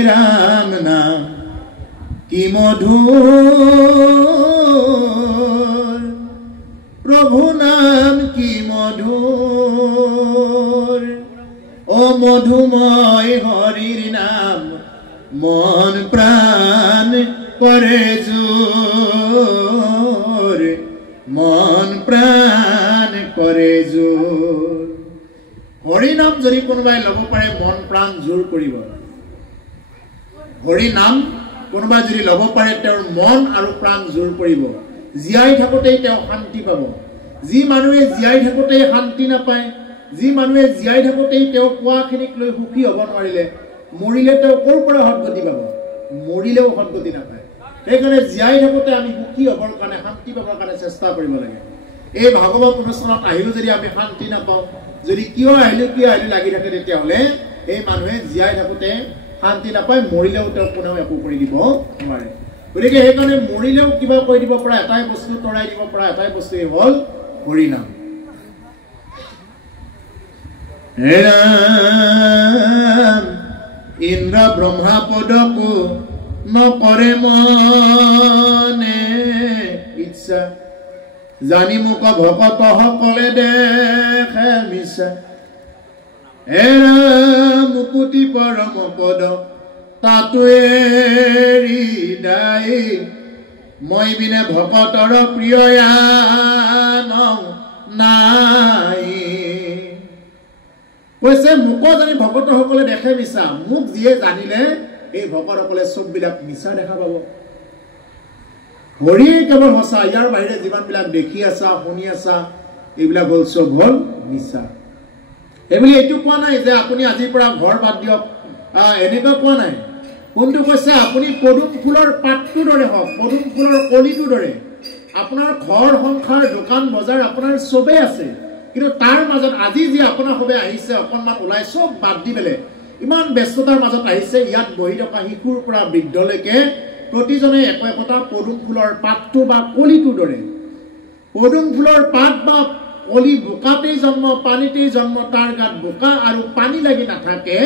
ৰাম নাম কি মধুৰ, প্ৰভু নাম কি মধুৰ, ও মধুময় হৰিৰ নাম মন প্ৰাণ কৰে জোৰ, মন প্ৰাণ কৰে জোৰ। হৰি নাম যদি কোনোবাই ল'ব পাৰে মন প্ৰাণ জোৰ কৰিব। হৰি নাম কোনোবাই যদি ল'ব পাৰে তেওঁৰ মন আৰু প্ৰাণ জোৰ কৰিব। জীয়াই থাকোঁতেই তেওঁ শান্তি পাব। যি মানুহে জীয়াই থাকোঁতেই শান্তি নাপায়, যি মানুহে জীয়াই থাকোঁতেই তেওঁ পোৱাখিনিক লৈ সুখী হ'ব নোৱাৰিলে, মৰিলে তেওঁ ক'ৰ পৰা সদগতি পাব? মৰিলেও সদগতি নাপায়। সেইকাৰণে জীয়াই থাকোঁতে আমি সুখী হ'বৰ কাৰণে, শান্তি পাবৰ কাৰণে চেষ্টা কৰিব লাগে। এই ভাগৱত অনুষ্ঠানত আহিও যদি আমি শান্তি নাপাওঁ, যদি কিয় আহিলো লাগি থাকে তেতিয়াহ'লে এই মানুহে জীয়াই থাকোঁতে শান্তি নাপায়, মৰিলেও তেওঁ কোনেও একো কৰি দিব নোৱাৰে। গতিকে সেইকাৰণে মৰিলেও কিবা কৰি দিব পৰা এটাই বস্তু, তৰাই দিব পৰা এটাই বস্তুৱেই হ'ল হৰিনাম। হে ৰাম ইন্দ্ৰ ব্ৰহ্মা পদকো নকৰে মনে ইচ্ছা, জানি মোক ভকত সকলে দেখে মিছা। হে ৰাম মুকুতি পৰম পদ তাতো এৰি দাই, মই বিনে ভকতৰ প্ৰিয় নাই। কৈছে মোক জানি ভকতসকলে দেখে মিছা, মোক যিয়ে জানিলে এই ভকতসকলে চববিলাক মিছা দেখা পাব। হৰি কেৱল সঁচা, ইয়াৰ বাহিৰে যিমানবিলাক দেখি আছা শুনি আছা এইবিলাক হ'ল চব হ'ল মিছা। এইবুলি এইটো কোৱা নাই যে আপুনি আজিৰ পৰা ঘৰ বাদ দিয়ক, এনেকুৱা কোৱা নাই। কোনটো কৈছে আপুনি পদুম ফুলৰ পাতটোৰ দৰে হওক, পদুম ফুলৰ কলিটোৰ দৰে। আপোনাৰ ঘৰ সংসাৰ দোকান বজাৰ আপোনাৰ চবেই আছে, কিন্তু তাৰ মাজত আজি যি আপোনাৰ সবে আহিছে অকণমান ওলাই চব বাদ দি পেলাই ইমান ব্যস্ততাৰ মাজত আহিছে, ইয়াত বহি থকা শিশুৰ পৰা বৃদ্ধলৈকে প্ৰতিজনে একোটা পদুম ফুলৰ পাতটো বা কলিটোৰ দৰে। পদুম ফুলৰ পাত বা কলি বোকাতেই জন্ম পানীতেই জন্ম, তাৰ গাত বোকা আৰু পানী লাগি নাথাকে।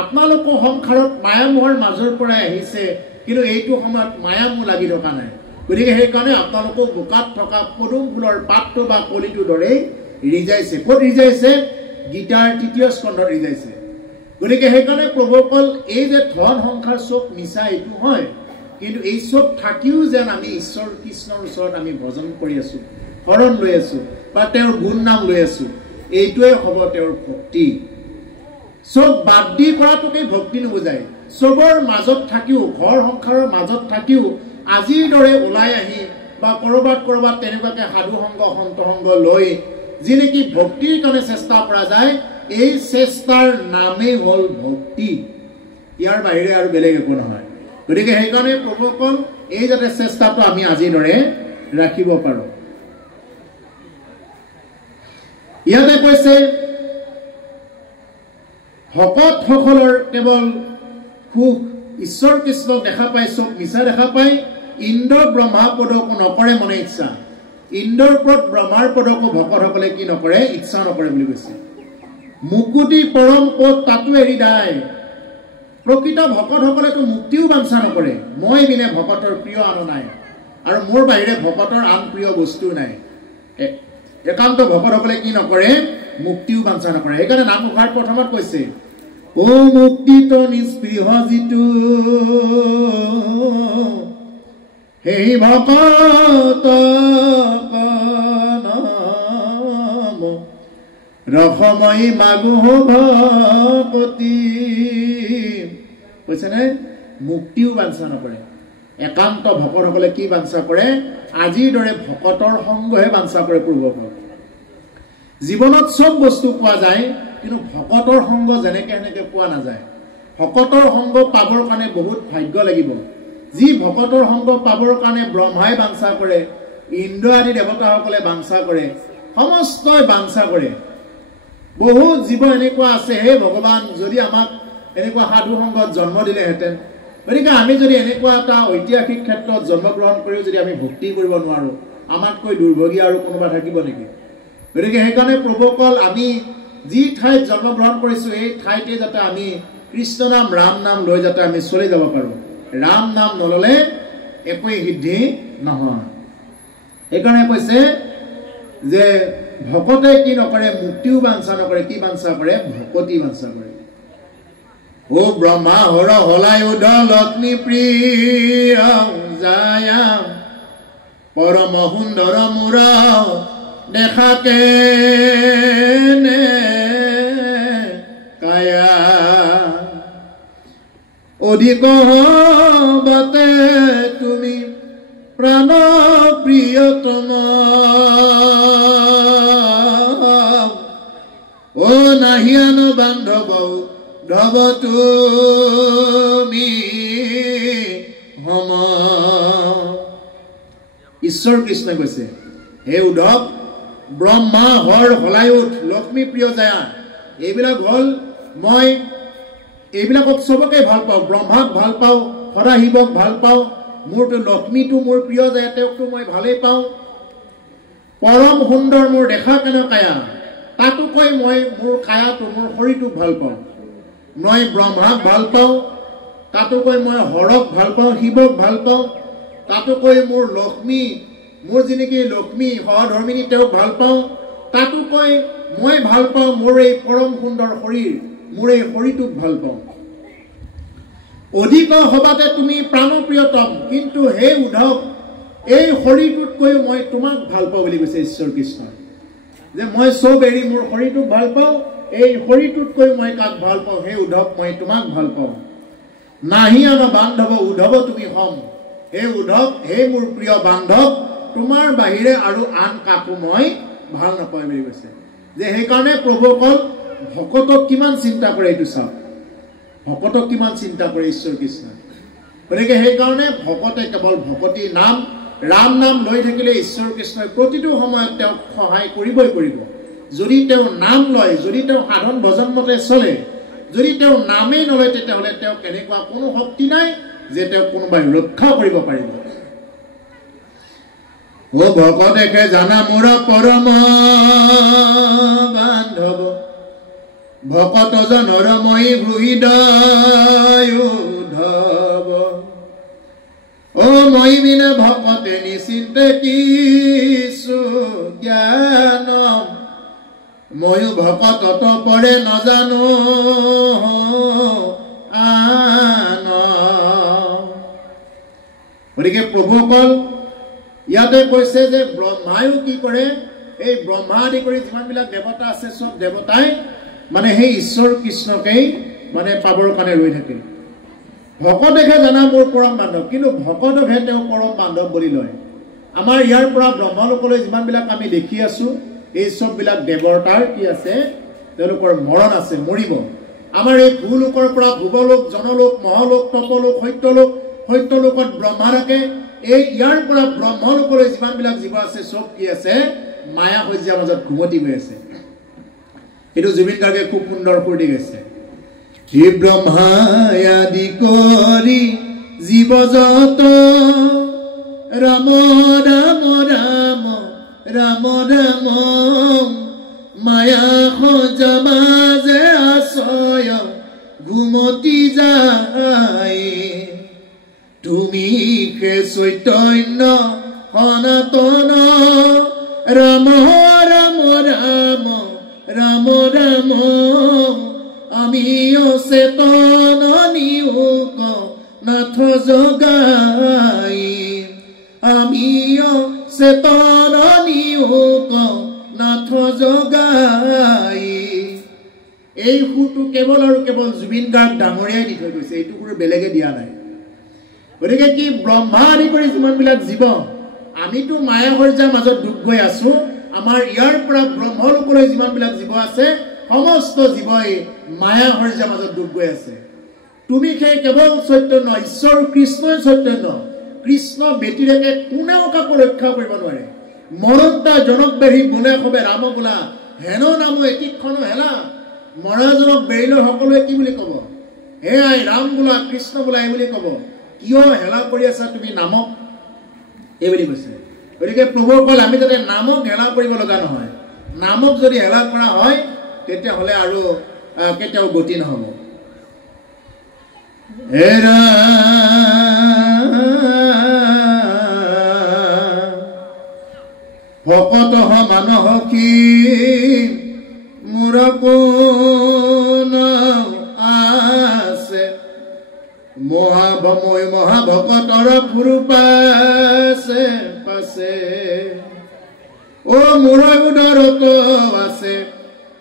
আপোনালোকো সংসাৰত মায়ামোহৰ মাজৰ পৰাই আহিছে, কিন্তু এইটো সময়ত মায়ামোহ লাগি থকা নাই। গতিকে সেইকাৰণে আপোনালোকো বোকাত থকা পদুম ফুলৰ পাতটো বা কলিটোৰ দৰেই ৰিজাইছে। ক'ত ৰিজাইছে? গীতাৰ ৩য় স্কন্ধত ৰিজাইছে। গতিকে সেইকাৰণে প্ৰভুসকল এই যে ধন সংসাৰ চব মিছা এইটো হয়, কিন্তু এই চব থাকিও যেন আমি ঈশ্বৰ কৃষ্ণৰ ওচৰত আমি ভজন কৰি আছো, শৰণ লৈ আছো বা তেওঁৰ গুণ নাম লৈ আছো, এইটোৱে হ'ব তেওঁৰ ভক্তি। চব বাদ দি কৰাটোকে ভক্তি নুবুজায়। চবৰ মাজত থাকিও, ঘৰ সংসাৰৰ মাজত থাকিও আজিৰ দৰে ওলাই আহি বা কৰবাত তেনেকুৱাকে সাধু সংগ সন্ত সংগ লৈ যি নেকি ভক্তিৰ কাৰণে চেষ্টা কৰা যায়, এই চেষ্টাৰ নামেই হ'ল ভক্তি। ইয়াৰ বাহিৰে আৰু বেলেগ একো নহয়। গতিকে সেইকাৰণে প্ৰভুসকল এই যাতে চেষ্টাটো আমি আজিৰ দৰে ৰাখিব পাৰো। ইয়াতে কৈছে ভকতসকলৰ কেৱল সুখ, ঈশ্বৰ কৃষ্ণক দেখা পাই চব মিছা দেখা পাই, ইন্দ্ৰ ব্ৰহ্মা পদকো নকৰে মনে ইচ্ছা। ইন্দ্ৰৰ ওপৰত ব্ৰহ্মাৰ পদকো ভকতসকলে কি নকৰে? ইচ্ছা নকৰে বুলি কৈছে। মুকুতি পৰম পদ তাতো এৰি দায়। প্ৰকৃত ভকতসকলেতো মুক্তিও বাঞ্ছা নকৰে। মই বিনে ভকতৰ প্ৰিয় আন নাই, আৰু মোৰ বাহিৰে ভকতৰ আন প্ৰিয় বস্তু নাই। একান্ত ভকতসকলে কি নকৰে? মুক্তিও বাঞ্ছা নকৰে। সেইকাৰণে নামঘোষাৰ প্ৰথমত কৈছে ও মুক্তিত নিস্পৃহ যিটো, সেই ভকত ৰসময়ী মাগো ভকতি। কৈছে নে? মুক্তিও বাঞ্ছা নকৰে। একান্ত ভকতসকলে কি বাঞ্ছা কৰে? আজিৰ দৰে ভকতৰ সংগহে বাঞ্ছা কৰে। পূৰ্বসকল জীৱনত চব বস্তু পোৱা যায়, কিন্তু ভকতৰ সংগ যেনেকে সেনেকে পোৱা নাযায়। ভকতৰ সংগ পাবৰ কাৰণে বহুত ভাগ্য লাগিব। যি ভকতৰ সংগ পাবৰ কাৰণে ব্ৰহ্মাই বাঞ্ছা কৰে, ইন্দ্ৰ আদি দেৱতাসকলে বাঞ্ছা কৰে, সমস্তই বাঞ্ছা কৰে। বহুত জীৱ এনেকুৱা আছে, হে ভগৱান যদি আমাক এনেকুৱা সাধু সংগত জন্ম দিলেহেঁতেন। গতিকে আমি যদি এনেকুৱা এটা ঐতিহাসিক ক্ষেত্ৰত জন্মগ্ৰহণ কৰিও যদি আমি ভক্তি কৰিব নোৱাৰো, আমাতকৈ দুৰ্ভগী আৰু কোনোবা থাকিব নেকি? গতিকে সেইকাৰণে প্ৰভুসকল আমি যি ঠাইত জন্মগ্ৰহণ কৰিছো, এই ঠাইতে যাতে আমি কৃষ্ণ নাম ৰাম নাম লৈ যাতে আমি চলি যাব পাৰো। ৰাম নাম নললে একোৱেই সিদ্ধি নহয়। সেইকাৰণে কৈছে যে ভকতে কি নকৰে? মুক্তিও বাঞ্ছা নকৰে। কি বাঞ্ছা কৰে? ভকতি বাঞ্ছা কৰে। ও ব্ৰহ্মা হৰ হলাই উদল অগ্নি প্ৰিয় যায়, পৰম সুন্দৰ মূৰ দেখাকে কায়া, অধিক হবতে তুমি প্ৰাণ প্ৰিয়তম, ও নাহিয়ান বান্ধৱ ধব তুমি হম। ঈশ্বৰ কৃষ্ণই কৈছে হে উদ্ধৱ, ব্ৰহ্মা হৰ হলায়ুত লক্ষ্মী প্ৰিয় জয়া এইবিলাক হল মই এইবিলাকক সবকে ভাল পাওঁ ব্ৰহ্মাক ভাল পাওঁ সদাশিৱক ভাল পাওঁ মোৰটো লক্ষ্মীটো মোৰ প্ৰিয় জয়া তেওঁকটো মই ভালেই পাওঁ পৰম সুন্দৰ মোৰ দেখা কেনে কায়া তাতো কৈ মই মোৰ কায়াটো মোৰ শৰীৰটো ভাল পাওঁ মই ব্ৰহ্মাক ভাল পাওঁ তাতো কৈ মই হৰক ভাল পাওঁ শিৱক ভাল পাওঁ তাতো কৈ মোৰ লক্ষ্মী মোৰ যেনেকৈ লক্ষ্মী সহধৰ্মিনী তেওঁক ভাল পাওঁ তাতো কৈ মই ভাল পাওঁ মোৰ এই পৰম সুন্দৰ শৰীৰ মোৰ এই শৰীৰটোক ভাল পাওঁ অধিক হবাতে তুমি প্ৰাণপ্ৰিয়তম কিন্তু হে উদ্ধৱ এই শৰীৰটোতকৈ মই তোমাক ভাল পাওঁ বুলি কৈছে ঈশ্বৰ কৃষ্ণ যে মই সব এৰি মোৰ শৰীৰটোক ভাল পাওঁ এই শৰীৰটোতকৈ মই কাক ভাল পাওঁ হে উদ্ধৱ মই তোমাক ভাল পাওঁ নাহি আন বান্ধৱ উদ্ধৱ তুমি হম হে উদ্ধৱ হে মোৰ প্ৰিয় বান্ধৱ তোমাৰ বাহিৰে আৰু আন কাকো মই ভাল নাপাওঁ বুলি কৈছে যে সেইকাৰণে প্ৰভুসকল ভকতক কিমান চিন্তা কৰে এইটো চাওক ভকতক কিমান চিন্তা কৰে ঈশ্বৰ কৃষ্ণ গতিকে সেইকাৰণে ভকতে কেৱল ভকতি নাম ৰাম নাম লৈ থাকিলে ঈশ্বৰ কৃষ্ণই প্ৰতিটো সময়ত তেওঁক সহায় কৰিবই কৰিব যদি তেওঁ নাম লয় যদি তেওঁ সাধন ভজন মতে চলে যদি তেওঁ নামেই নলয় তেতিয়াহ'লে তেওঁ কেনেকুৱা কোনো শক্তি নাই যে তেওঁ কোনোবাই ৰক্ষা কৰিব পাৰিব ও ভকতেকে জানা মোৰ পৰম বান্ধৱ ভকত জনৰ মই হৃদয় উদ্ধৱ ও মই বিনা ভকতে নিচিন্তে কিছু জ্ঞান ময়ো ভকতত পৰে নজানো আন গতিকে প্ৰভুসকল ইয়াতে কৈছে যে ব্ৰহ্মায়ো কি কৰে এই ব্ৰহ্মা আদি কৰি যিমানবিলাক দেৱতা আছে সব দেৱতাই মানে সেই ঈশ্বৰ কৃষ্ণকেই মানে পাবৰ কাৰণে ৰৈ থাকে ভকতেহে জানা মোৰ পৰম বান্ধৱ কিন্তু ভকতকহে তেওঁ পৰম বান্ধৱ বুলি লয় আমাৰ ইয়াৰ পৰা ব্ৰহ্মলোকলৈ যিমানবিলাক আমি দেখি আছো এই সববিলাক দেৱতাৰ কি আছে তেওঁলোকৰ মৰণ আছে মৰিব আমাৰ এই ভূলোকৰ পৰা ভুৱলোক জনলোক মহলোক তপলোক সত্যলোকত ব্ৰহ্মা থাকে এই ইয়াৰ পৰা ব্ৰহ্মলোকলৈ যিমানবিলাক জীৱ আছে সব কি আছে মায়া সজ্জাৰ মাজত ঘুমতি গৈ আছে এইটো জুবিন গাৰ্গে খুব সুন্দৰ কৰি গৈছে হি ব্ৰহ্মাই আদি কৰি জীৱ যত ৰাম ৰাম ৰাম ৰাম ৰাম মায়া সজ্জা মাজে আশ্ৰয় ঘুমতি যায় তুমি হে চৈতন্য সনাতন ৰাম ৰাম ৰাম ৰাম ৰাম আমি অচেতন নিয়োগ নাথ জগাই আমি অচেতন নিয়োগ নাথ জগাই এই সুৰটো কেৱল আৰু কেৱল জুবিন গাৰ্গ ডাঙৰীয়াই দি থৈ গৈছে এইটো সুৰ বেলেগে দিয়া নাই গতিকে কি ব্ৰহ্মা আদি কৰি যিমানবিলাক জীৱ আমিতো মায়া সজ্জাৰ মাজত ডুব গৈ আছো আমাৰ ইয়াৰ পৰা ব্ৰহ্মলোকলৈ যিমানবিলাক জীৱ আছে সমস্ত জীৱই মায়া সজ্জাৰ মাজত ডুব গৈ আছে তুমি সেই কেৱল চৈতন্য ঈশ্বৰ কৃষ্ণই চৈতন্য কৃষ্ণ ব্যতিৰেকে কোনেও কাকো ৰক্ষা কৰিব নোৱাৰে মৰন্তা জনক বেঢ়ি বোলে সবে ৰাম বোলা হেন নাম এটিক্ষণ হেলা মৰাজনক বেৰিলৈ সকলোৱে কি বুলি ক'ব হে আই ৰাম বোলা কৃষ্ণ বোলা এই বুলি ক'ব কিয় হেলা কৰি আছা তুমি নামক এই বুলি কৈছে গতিকে প্ৰভুসকল আমি যাতে নামক হেলা কৰিব লগা নহয় নামক যদি হেলা কৰা হয় তেতিয়াহ'লে আৰু কেতিয়াও গতি নহ'ব হেৰা ভকত মানসী মোৰ কোন আছে মহাভকতৰ ফুৰু পাছে পাছে ও মোৰ উদৰত আছে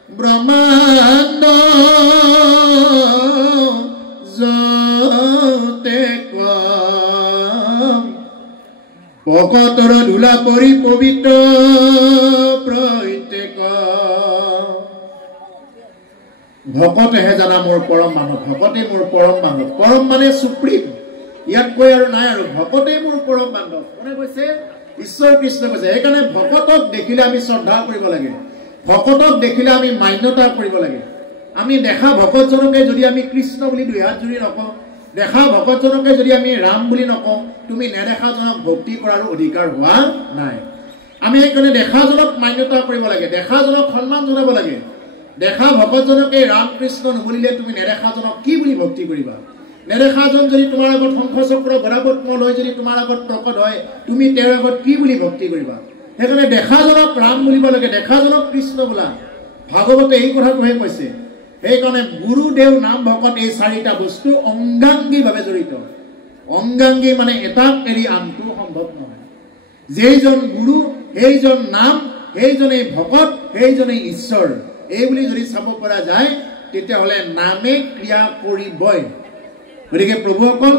ব্ৰহ্মাণ্ড যতে ভকতৰ ধূলা পৰি পবিত্ৰ প্ৰত্যেক ভকতেহে জানা মোৰ পৰম মানৱ ভকতে মোৰ পৰম মানৱ পৰম মানে সুপ্ৰিম ইয়াত কৈ আৰু নাই আৰু ভকতে মোৰ পৰম বান্ধৱ কোনে কৈছে ঈশ্বৰ কৃষ্ণ কৈছে সেইকাৰণে ভকতক দেখিলে আমি শ্ৰদ্ধা কৰিব লাগে ভকতক দেখিলে আমি মান্যতা কৰিব লাগে আমি দেখা ভকতজনকে যদি আমি কৃষ্ণ বুলি দুই হাত জুৰি নকওঁ দেখা ভকতজনকে যদি আমি ৰাম বুলি নকওঁ তুমি নেদেখাজনক ভক্তি কৰাৰ অধিকাৰ হোৱা নাই আমি সেইকাৰণে দেখাজনক মান্যতা কৰিব লাগে দেখাজনক সন্মান জনাব লাগে দেখা ভকতজনকে ৰাম কৃষ্ণ নবুলিলে তুমি নেদেখাজনক কি বুলি ভক্তি কৰিবা নেদেখাজন যদি তোমাৰ আগত শংখচক্ৰ গদাপদ্ম লৈ যদি তোমাৰ আগত প্ৰকট হয় তুমি তেওঁৰ আগত কি বুলি ভক্তি কৰিবা সেইকাৰণে দেখাজনক ৰাম বুলিব লাগে দেখাজনক কৃষ্ণ বোলা ভাগৱতে এই কথাটোহে কৈছে সেইকাৰণে গুৰুদেৱ নাম ভকত এই চাৰিটা বস্তু অংগাংগীভাৱে জড়িত অংগাংগী মানে এটাক এৰি আনটো সম্ভৱ নহয় যেইজন গুৰু সেইজন নাম সেইজনেই ভকত সেইজনেই ঈশ্বৰ এই বুলি যদি চাব পৰা যায় তেতিয়াহ'লে নামে ক্ৰিয়া কৰিবই গতিকে প্ৰভুসকল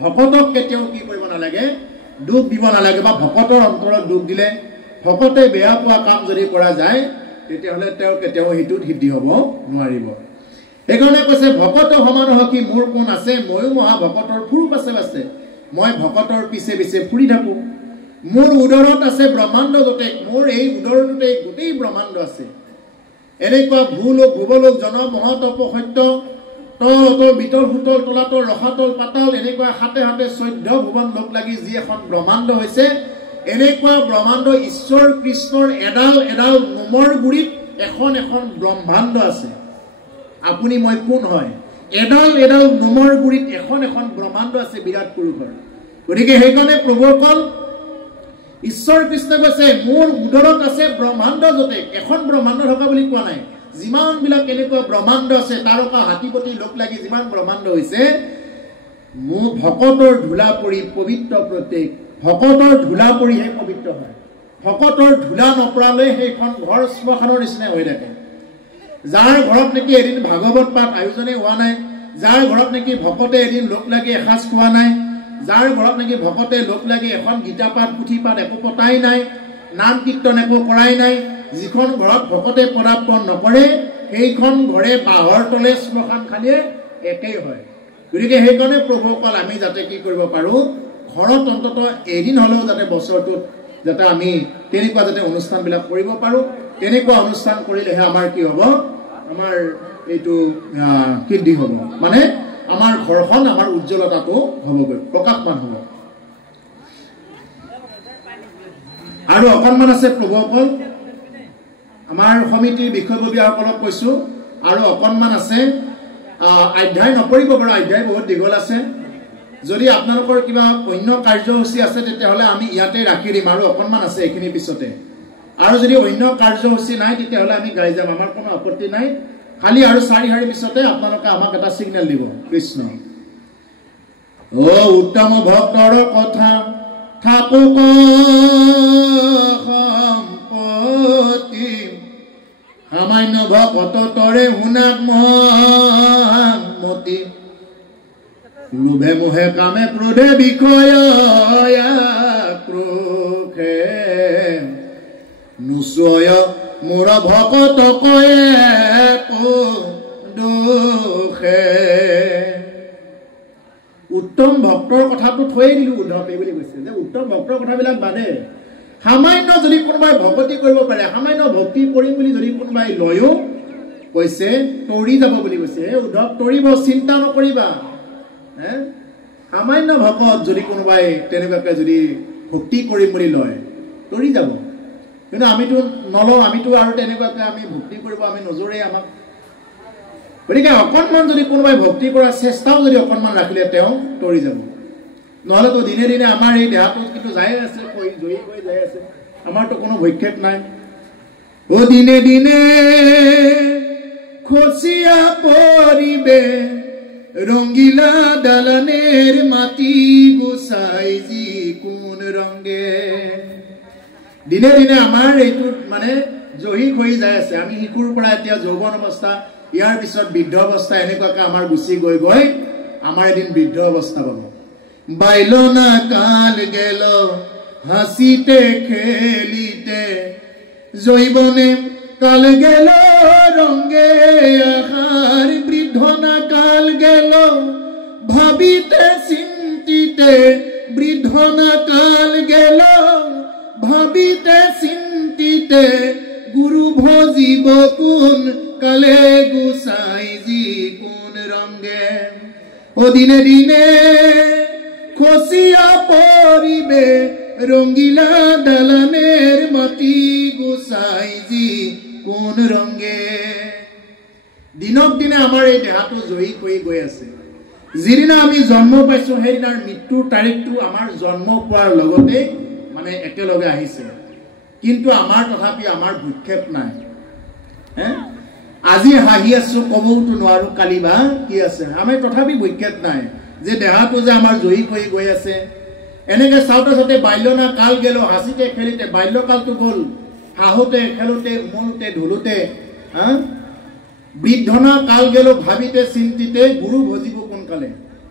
ভকতক কেতিয়াও কি কৰিব নালাগে দুখ দিব নালাগে বা ভকতৰ অন্তৰত দুখ দিলে ভকতে বেয়া পোৱা কাম যদি কৰা যায় তেতিয়াহ'লে তেওঁ কেতিয়াও সেইটোত সিদ্ধি হ'ব নোৱাৰিব সেইকাৰণে কৈছে ভকত সমান হকি মোৰ কোন আছে ময়ো মহা ভকতৰ ফুৰ পাছে পাছে মই ভকতৰ পিছে পিছে ফুৰি থাকোঁ মোৰ উদৰত আছে ব্ৰহ্মাণ্ড গোটেই মোৰ এই উদৰটোতে গোটেই ব্ৰহ্মাণ্ড আছে এনেকুৱা ভূলোক ভুৱলোক জন মহতপ সত্য তল অতল বিতল সুতল তলাতল ৰসাতল পাতাল এনেকুৱা হাতে হাতে 14 ভুৱন লোক লাগি যি এখন ব্ৰহ্মাণ্ড হৈছে এনেকুৱা ব্ৰহ্মাণ্ড ঈশ্বৰ কৃষ্ণৰ এডাল এডাল নোমৰ গুৰিত এখন এখন ব্ৰহ্মাণ্ড আছে আপুনি মই কোন হয় এডাল এডাল নোমৰ গুৰিত এখন এখন ব্ৰহ্মাণ্ড আছে বিৰাট পুৰুষৰ গতিকে সেইকাৰণে প্ৰভুসকল ঈশ্বৰ কৃষ্ণ কৈছে মোৰ উদৰত আছে ব্ৰহ্মাণ্ড যতে এখন ব্ৰহ্মাণ্ড থকা বুলি কোৱা নাই যিমান বিলাক এনেকুৱা ব্ৰহ্মাণ্ড আছে তাৰকা হাতীপতি লোক লাগি যিমান ব্ৰহ্মাণ্ড হৈছে মোৰ ভকতৰ ধূলা পৰি পবিত্ৰ প্ৰত্যেক ভকতৰ ধূলা পৰিহে পবিত্ৰ হয় ভকতৰ ধূলা নপৰালৈ সেইখন ঘৰ শ্মশানৰ নিচিনা হৈ থাকে যাৰ ঘৰত নেকি এদিন ভাগৱত পাঠ আয়োজনে হোৱা নাই যাৰ ঘৰত নেকি ভকতে এদিন লোক লাগি এসাঁজ খোৱা নাই যাৰ ঘৰত নেকি ভকতে লোক লাগি এখন গীতা পাঠ পুথি পাঠ একো পতাই নাই নাম কীৰ্তন একো কৰাই নাই যিখন ঘৰত ভকতে পদাৰ্পণ নকৰে সেইখন ঘৰে বাহৰ তলে শ্মশান খালিয়ে একেই হয় গতিকে সেইকাৰণে প্ৰভুসকল আমি যাতে কি কৰিব পাৰোঁ ঘৰত অন্তত এদিন হ'লেও যাতে বছৰটোত যাতে আমি তেনেকুৱা যাতে অনুষ্ঠানবিলাক কৰিব পাৰোঁ তেনেকুৱা অনুষ্ঠান কৰিলেহে আমাৰ কি হ'ব আমাৰ এইটো সিদ্ধি হ'ব মানে আমাৰ ঘৰখন আমাৰ উজ্জ্বলতাটো হ'বগৈ প্ৰকাশমান হ'ব আৰু অকণমান আছে প্ৰভুসকল আমাৰ সমিতিৰ বিষয়ববীয়াসকলক কৈছোঁ আৰু অকণমান আছে অধ্যায় নপৰিব বাৰু অধ্যায় বহুত দীঘল আছে যদি আপোনালোকৰ কিবা অন্য কাৰ্যসূচী আছে তেতিয়াহ'লে আমি ইয়াতে ৰাখি দিম আৰু অকণমান আছে এইখিনি পিছতে আৰু যদি অন্য কাৰ্যসূচী নাই তেতিয়াহ'লে আমি গাই যাম আমাৰ কোনো আপত্তি নাই খালি আৰু 4 শাৰী পিছতে আপোনালোকে আমাক এটা সিগনেল দিব কৃষ্ণ ও উত্তম ভক্তৰ কথা থাকক সম্পত্তি সামান্য ভকত তৰে শুনাক মতি লোভে মোহে কামে ক্ৰোধে বিষয় ক্ৰোধে নুচয় মোৰ ভকত কয়ে দুখে উত্তম ভক্তৰ কথাটো থৈয়ে দিলোঁ উদ্ধৱে বুলি কৈছে যে উত্তম ভক্তৰ কথাবিলাক বাদে সামান্য যদি কোনোবাই ভকতি কৰিব পাৰে সামান্য ভক্তি কৰিম বুলি যদি কোনোবাই লয়ো কৈছে তৰি যাব বুলি কৈছে উদ্ধৱ তৰিব চিন্তা নকৰিবা সামান্য ভকত যদি কোনোবাই তেনেকুৱাকৈ যদি ভক্তি কৰিম বুলি লয় তৰি যাব কিন্তু আমিতো নলওঁ আমিতো আৰু তেনেকুৱাকৈ আমি ভক্তি কৰিব আমি নজৰে আমাক গতিকে অকণমান যদি কোনোবাই ভক্তি কৰাৰ চেষ্টাও যদি অকণমান ৰাখিলে তেওঁ তৰি যাব নহ'লেতো দিনে দিনে আমাৰ এই দেহাটো কিন্তু যাই আছে জয়ী হৈ যাই আছে আমাৰতো কোনো ভক্ষেপ নাই ও দিনে দিনে খচিয়া পৰিবে ৰংগিলা দালানেৰ মাটি গুছাই যি কোন ৰংগে দিনে দিনে আমাৰ এইটো মানে জহি হৈ যাই আছে আমি শিশুৰ পৰা এতিয়া যৌৱন অৱস্থা ইয়াৰ পিছত বৃদ্ধ অৱস্থা এনেকুৱাকৈ আমাৰ গুচি গৈ গৈ আমাৰ এদিন বৃদ্ধ অৱস্থা পাব বাইলনা কাল গেল হাসিতে খেলিতে জৈবনে কাল গেল রঙে আহার বৃদ্ধনা কাল গেল ভাবিতে চিন্তিতে বৃদ্ধনা কাল গেল ভাবিতে চিন্তিতে গুরু ভজিব কোন কালে গোসাইজি কোন রঙ্গে ও দিনে দিনে খসিয়া পরিবে রঙ্গিলা দালানের মাটি গোসাইজি কোন রঙ্গে দিনক দিনে আমাৰ এই দেহাটো জয়ী হৈ গৈ আছে যিদিনা আমি জন্ম পাইছো সেইদিনাৰ মৃত্যুৰ তাৰিখটো আমাৰ জন্ম পোৱাৰ লগতে মানে একেলগে আহিছে কিন্তু আমাৰ তথাপি আমাৰ ভূক্ষেপ নাই আজি হাঁহি আছো কবওতো নোৱাৰো কালি বা কি আছে আমি তথাপি ভূক্ষেপ নাই যে দেহাটো যে আমাৰ জয়ী হৈ গৈ আছে এনেকে চাওঁতে চাওঁতে বাল্যনা কাল গেল হাসিতে খেলিতে বাল্যকালটো গ'ল হাঁহোতে খেলোতে উমলোতে ঢোলোতে বৃদ্ধনা কাল গেল ভাবিতে চিন্তিতে গুরু ভজিব কোনকালে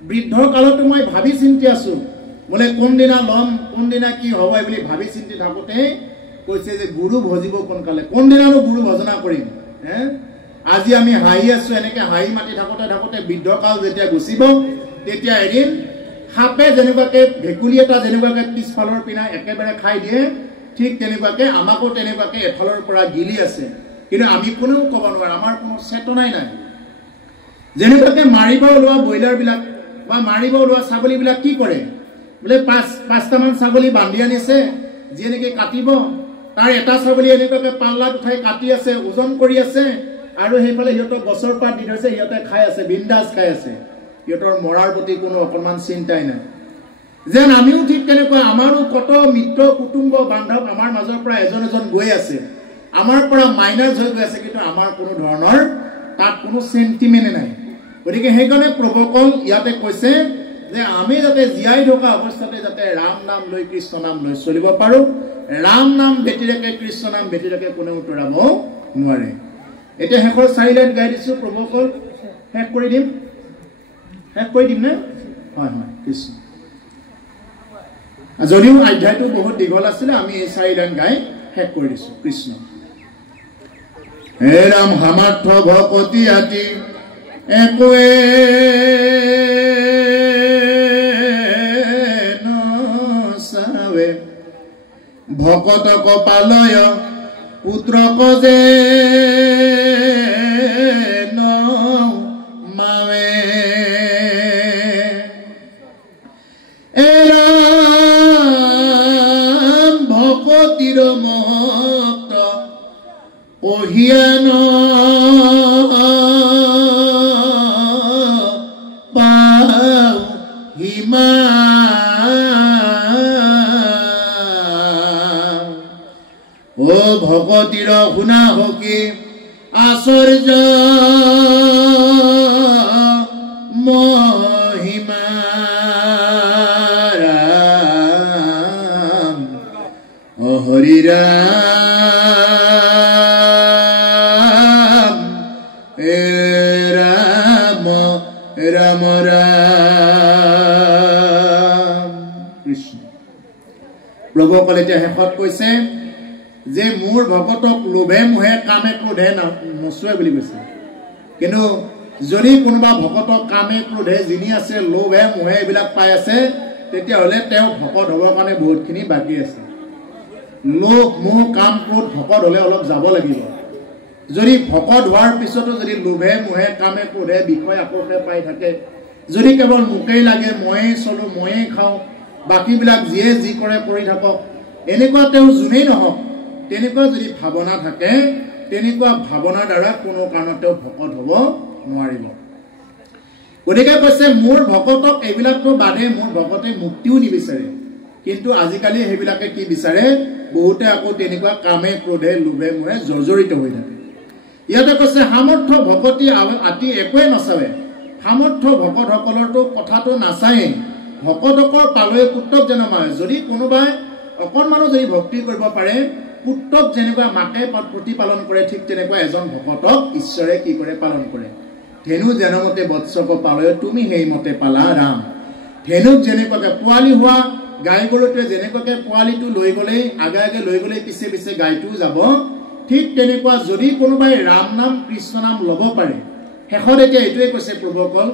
বৃদ্ধৰ কালতো মই ভাবি চিন্তি আছো বলে কোনদিনা লম কোনদিনা কি হ'ব বুলি ভাবি চিন্তি থাকোতে কৈছে যে গুরু ভজিব কোনকালে কোনদিনানো গুরু ভজনা কৰিম আজি আমি হাঁহি আছো এনেকে হাঁহি মাতি থাকোতে থাকোতে বৃদ্ধ কাল যেতিয়া গুচিব তেতিয়া এদিন সাপে যেনেকুৱাকে ভেকুলি এটা যেনেকুৱাকে পিছফালৰ পিনা একেবাৰে খাই দিয়ে ঠিক তেনেকুৱাকে আমাকো তেনেকুৱাকে এফালৰ পৰা গিলি আছে কিন্তু আমি কোনেও ক'ব নোৱাৰো আমাৰ কোনো চেতনাই নাই যেনেকুৱাকে মাৰিব ওলোৱা ব্ৰইলাৰ বিলাক বা মাৰিব ওলোৱা ছাগলী বিলাক কি কৰে বোলে পাঁচটামান ছাগলী বান্ধি আনিছে যেনেকে কাটিব তাৰ এটা ছাগলী এনেকুৱাকে পাল্লাত উঠাই কাটি আছে ওজন কৰি আছে আৰু সেইফালে সিহঁতক গছৰ পাত দি থৈছে সিহঁতে খাই আছে বিন্দাস খাই আছে সিহঁতৰ মৰাৰ প্ৰতি কোনো অকণমান চিন্তাই নাই যেন আমিও ঠিক তেনেকুৱা আমাৰো কত মিত্ৰ কুটুম্ব বান্ধৱ আমাৰ মাজৰ পৰা এজন এজন গৈ আছে আমাৰ পৰা মাইনাস হৈ গৈ আছে কিন্তু আমাৰ কোনো ধৰণৰ তাত কোনো সেন্টিমেন্ট নাই গতিকে সেইকাৰণে প্ৰভুকল ইয়াতে কৈছে যে আমি যাতে জীয়াই থকা অৱস্থাতে যাতে ৰাম নাম লৈ কৃষ্ণ নাম লৈ চলিব পাৰো ৰাম নাম বেটিৰেকে কৃষ্ণ নাম বেটিৰেকে কোনেও উতৰাব নোৱাৰে এতিয়া শেষৰ 4 লাইন গাই দিছো প্ৰভুকল শেষ কৰি দিম নে হয় হয় কৃষ্ণ যদিও অধ্যায়টো বহুত দীঘল আছিল আমি এই 4 লাইন গাই শেষ কৰি দিছো কৃষ্ণ হে ৰাম সামৰ্থ ভকতি আতি একোৱে নচাৱে ভকত কপালয় পুত্ৰক যে নমাৱে এৰাম ভকতিৰ মহত্ব পঢ়িয়ান পাও হিমা ও ভকতিৰ শুনা হকি আশ্চৰ্য মহিমা ও হৰি ৰাম ৰাম ৰাম ৰাম কৃষ্ণ প্ৰভুসকলে এতিয়া শেষত কৈছে যে মোৰ ভকতক লোভে মোহে কামে ক্ৰোধে নচুৱে বুলি কৈছে কিন্তু যদি কোনোবা ভকতক কামে ক্ৰোধে যিনি আছে লোভে মোহে এইবিলাক পাই আছে তেতিয়াহ'লে তেওঁ ভকত হ'বৰ কাৰণে বহুতখিনি বাকী আছে লোভ মোহ কাম ক্ৰোধ ভকত হ'লে অলপ যাব লাগিব যদি ভকত হোৱাৰ পিছতো যদি লোভে মোহে কামে ক্ৰোধে বিষয় আকৰ্ষে পাই থাকে যদি কেৱল মোকেই লাগে ময়েই চলো ময়েই খাওঁ বাকীবিলাক যিয়ে যি কৰে কৰি থাকক এনেকুৱা তেওঁ যোনেই নহওক তেনেকুৱা যদি ভাৱনা থাকে তেনেকুৱা ভাৱনাৰ দ্বাৰা কোনো কাৰণতে ভকত হ'ব নোৱাৰিব গতিকে কৈছে মোৰ ভকতক এইবিলাকতো বাদে মোৰ ভকতে মুক্তিও নিবিচাৰে কিন্তু আজিকালি সেইবিলাকে কি বিচাৰে বহুতে আকৌ তেনেকুৱা কামে ক্ৰোধে লোভে মোহে জৰ্জৰিত হৈ থাকে ইয়াতে কৈছে সামৰ্থ্য ভকতি আতি একোৱে নচাবে সামৰ্থ্য ভকতসকলৰতো কথাটো নাচায়ে ভকতকৰ পালয়ে পুত্ৰক যেন মাৰে যদি কোনোবাই অকণমানো যদি ভক্তি কৰিব পাৰে পুত্ৰক যেনেকুৱা মাকে প্ৰতিপালন কৰে ঠিক তেনেকুৱা এজন ভকতক ঈশ্বৰে কি কৰে পালন কৰে ধেনু যেনমতে বৎসক পালয় তুমি সেইমতে পালা ৰাম ধেনুক যেনেকুৱাকে পোৱালি হোৱা গাই গৰুটোৱে যেনেকুৱাকে পোৱালিটো লৈ গ'লে আগে লৈ গ'লে পিছে পিছে গাইটোও যাব ঠিক তেনেকুৱা যদি কোনোবাই ৰাম নাম কৃষ্ণ নাম ল'ব পাৰে শেষত এতিয়া এইটোৱে কৈছে প্ৰভুসকল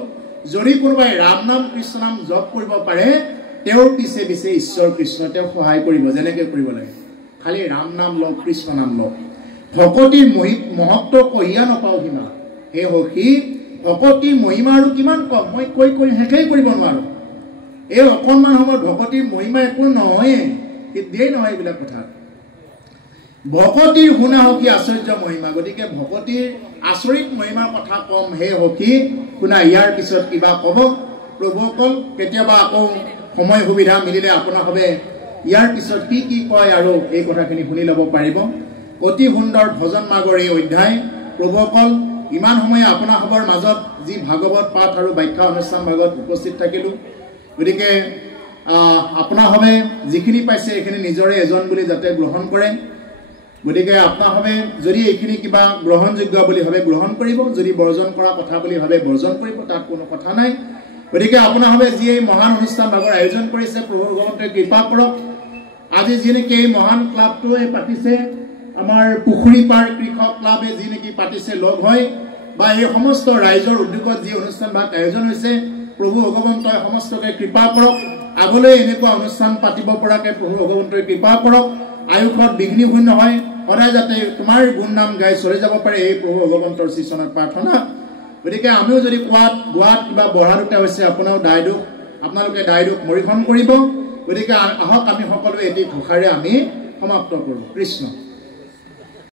যদি কোনোবাই ৰাম নাম কৃষ্ণ নাম জপ কৰিব পাৰে তেওঁৰ পিছে পিছে ঈশ্বৰ কৃষ্ণ তেওঁ সহায় কৰিব যেনেকৈ কৰিব লাগে খালি ৰাম নাম লওক কৃষ্ণ নাম লওক ভকতিৰ মহত্ব কহিয়া নাপাওঁ সীমা হে সখী ভকতিৰ মহিমা আৰু কিমান কম মই কৈ শেষেই কৰিব নোৱাৰোঁ এই অকণমান সময়ত ভকতিৰ মহিমা একো নহয়ে সিদ্ধিয়েই নহয় এইবিলাক কথা ভকতিৰ শুনা সখী আশ্চৰ্য মহিমা গতিকে ভকতিৰ আচৰিত মহিমাৰ কথা কম হে সখী শুনা ইয়াৰ পিছত কিবা ক'ব প্ৰভুসকল কেতিয়াবা আকৌ সময় সুবিধা মিলিলে আপোনাৰ হবে ইয়াৰ পিছত কি কয় আৰু এই কথাখিনি শুনি ল'ব পাৰিব অতি সুন্দৰ ভজন মাগৰ এই অধ্যায় প্ৰভুসকল ইমান সময় আপোনাৰ হবৰ মাজত যি ভাগৱত পাঠ আৰু ব্যাখ্যা অনুষ্ঠান ভাগত উপস্থিত থাকিলোঁ গতিকে আপোনাৰ হবে যিখিনি পাইছে এইখিনি নিজৰে এজন বুলি যাতে গ্ৰহণ কৰে গতিকে আপোনাৰ হবে যদি এইখিনি কিবা গ্ৰহণযোগ্য বুলি ভাবে গ্ৰহণ কৰিব যদি বৰ্জন কৰা কথা বুলি ভাবে বৰ্জন কৰিব তাত কোনো কথা নাই গতিকে আপোনাৰ হবে যি এই মহান অনুষ্ঠান ভাগৰ আয়োজন কৰিছে প্ৰভু ভগৱন্তই কৃপা কৰক আজি যি নেকি এই মহান ক্লাবটোৱে পাতিছে আমাৰ পুখুৰী পাৰ কৃষক ক্লাবে যি নেকি পাতিছে লগ হয় বা এই সমস্ত ৰাইজৰ উদ্যোগত যি অনুষ্ঠান ভাগ আয়োজন হৈছে প্ৰভু ভগৱন্তই সমস্তকে কৃপা কৰক আগলৈ এনেকুৱা অনুষ্ঠান পাতিব পৰাকৈ প্ৰভু ভগৱন্তই কৃপা কৰক আয়ুষত বিঘ্নি শূন্য হয় সদায় যাতে তোমাৰ গুণ নাম গাই চলি যাব পাৰে এই প্ৰভু ভগৱন্তৰ শ্ৰীচৰণত প্ৰাৰ্থনা গতিকে আমিও যদি গোৱাত কিবা বঢ়া দুটা হৈছে আপোনালোকে দায়দোষ মৰিখন কৰিব গতিকে আহক আমি সকলোৱে এটি ঘোষাৰে আমি সমাপ্ত কৰোঁ কৃষ্ণ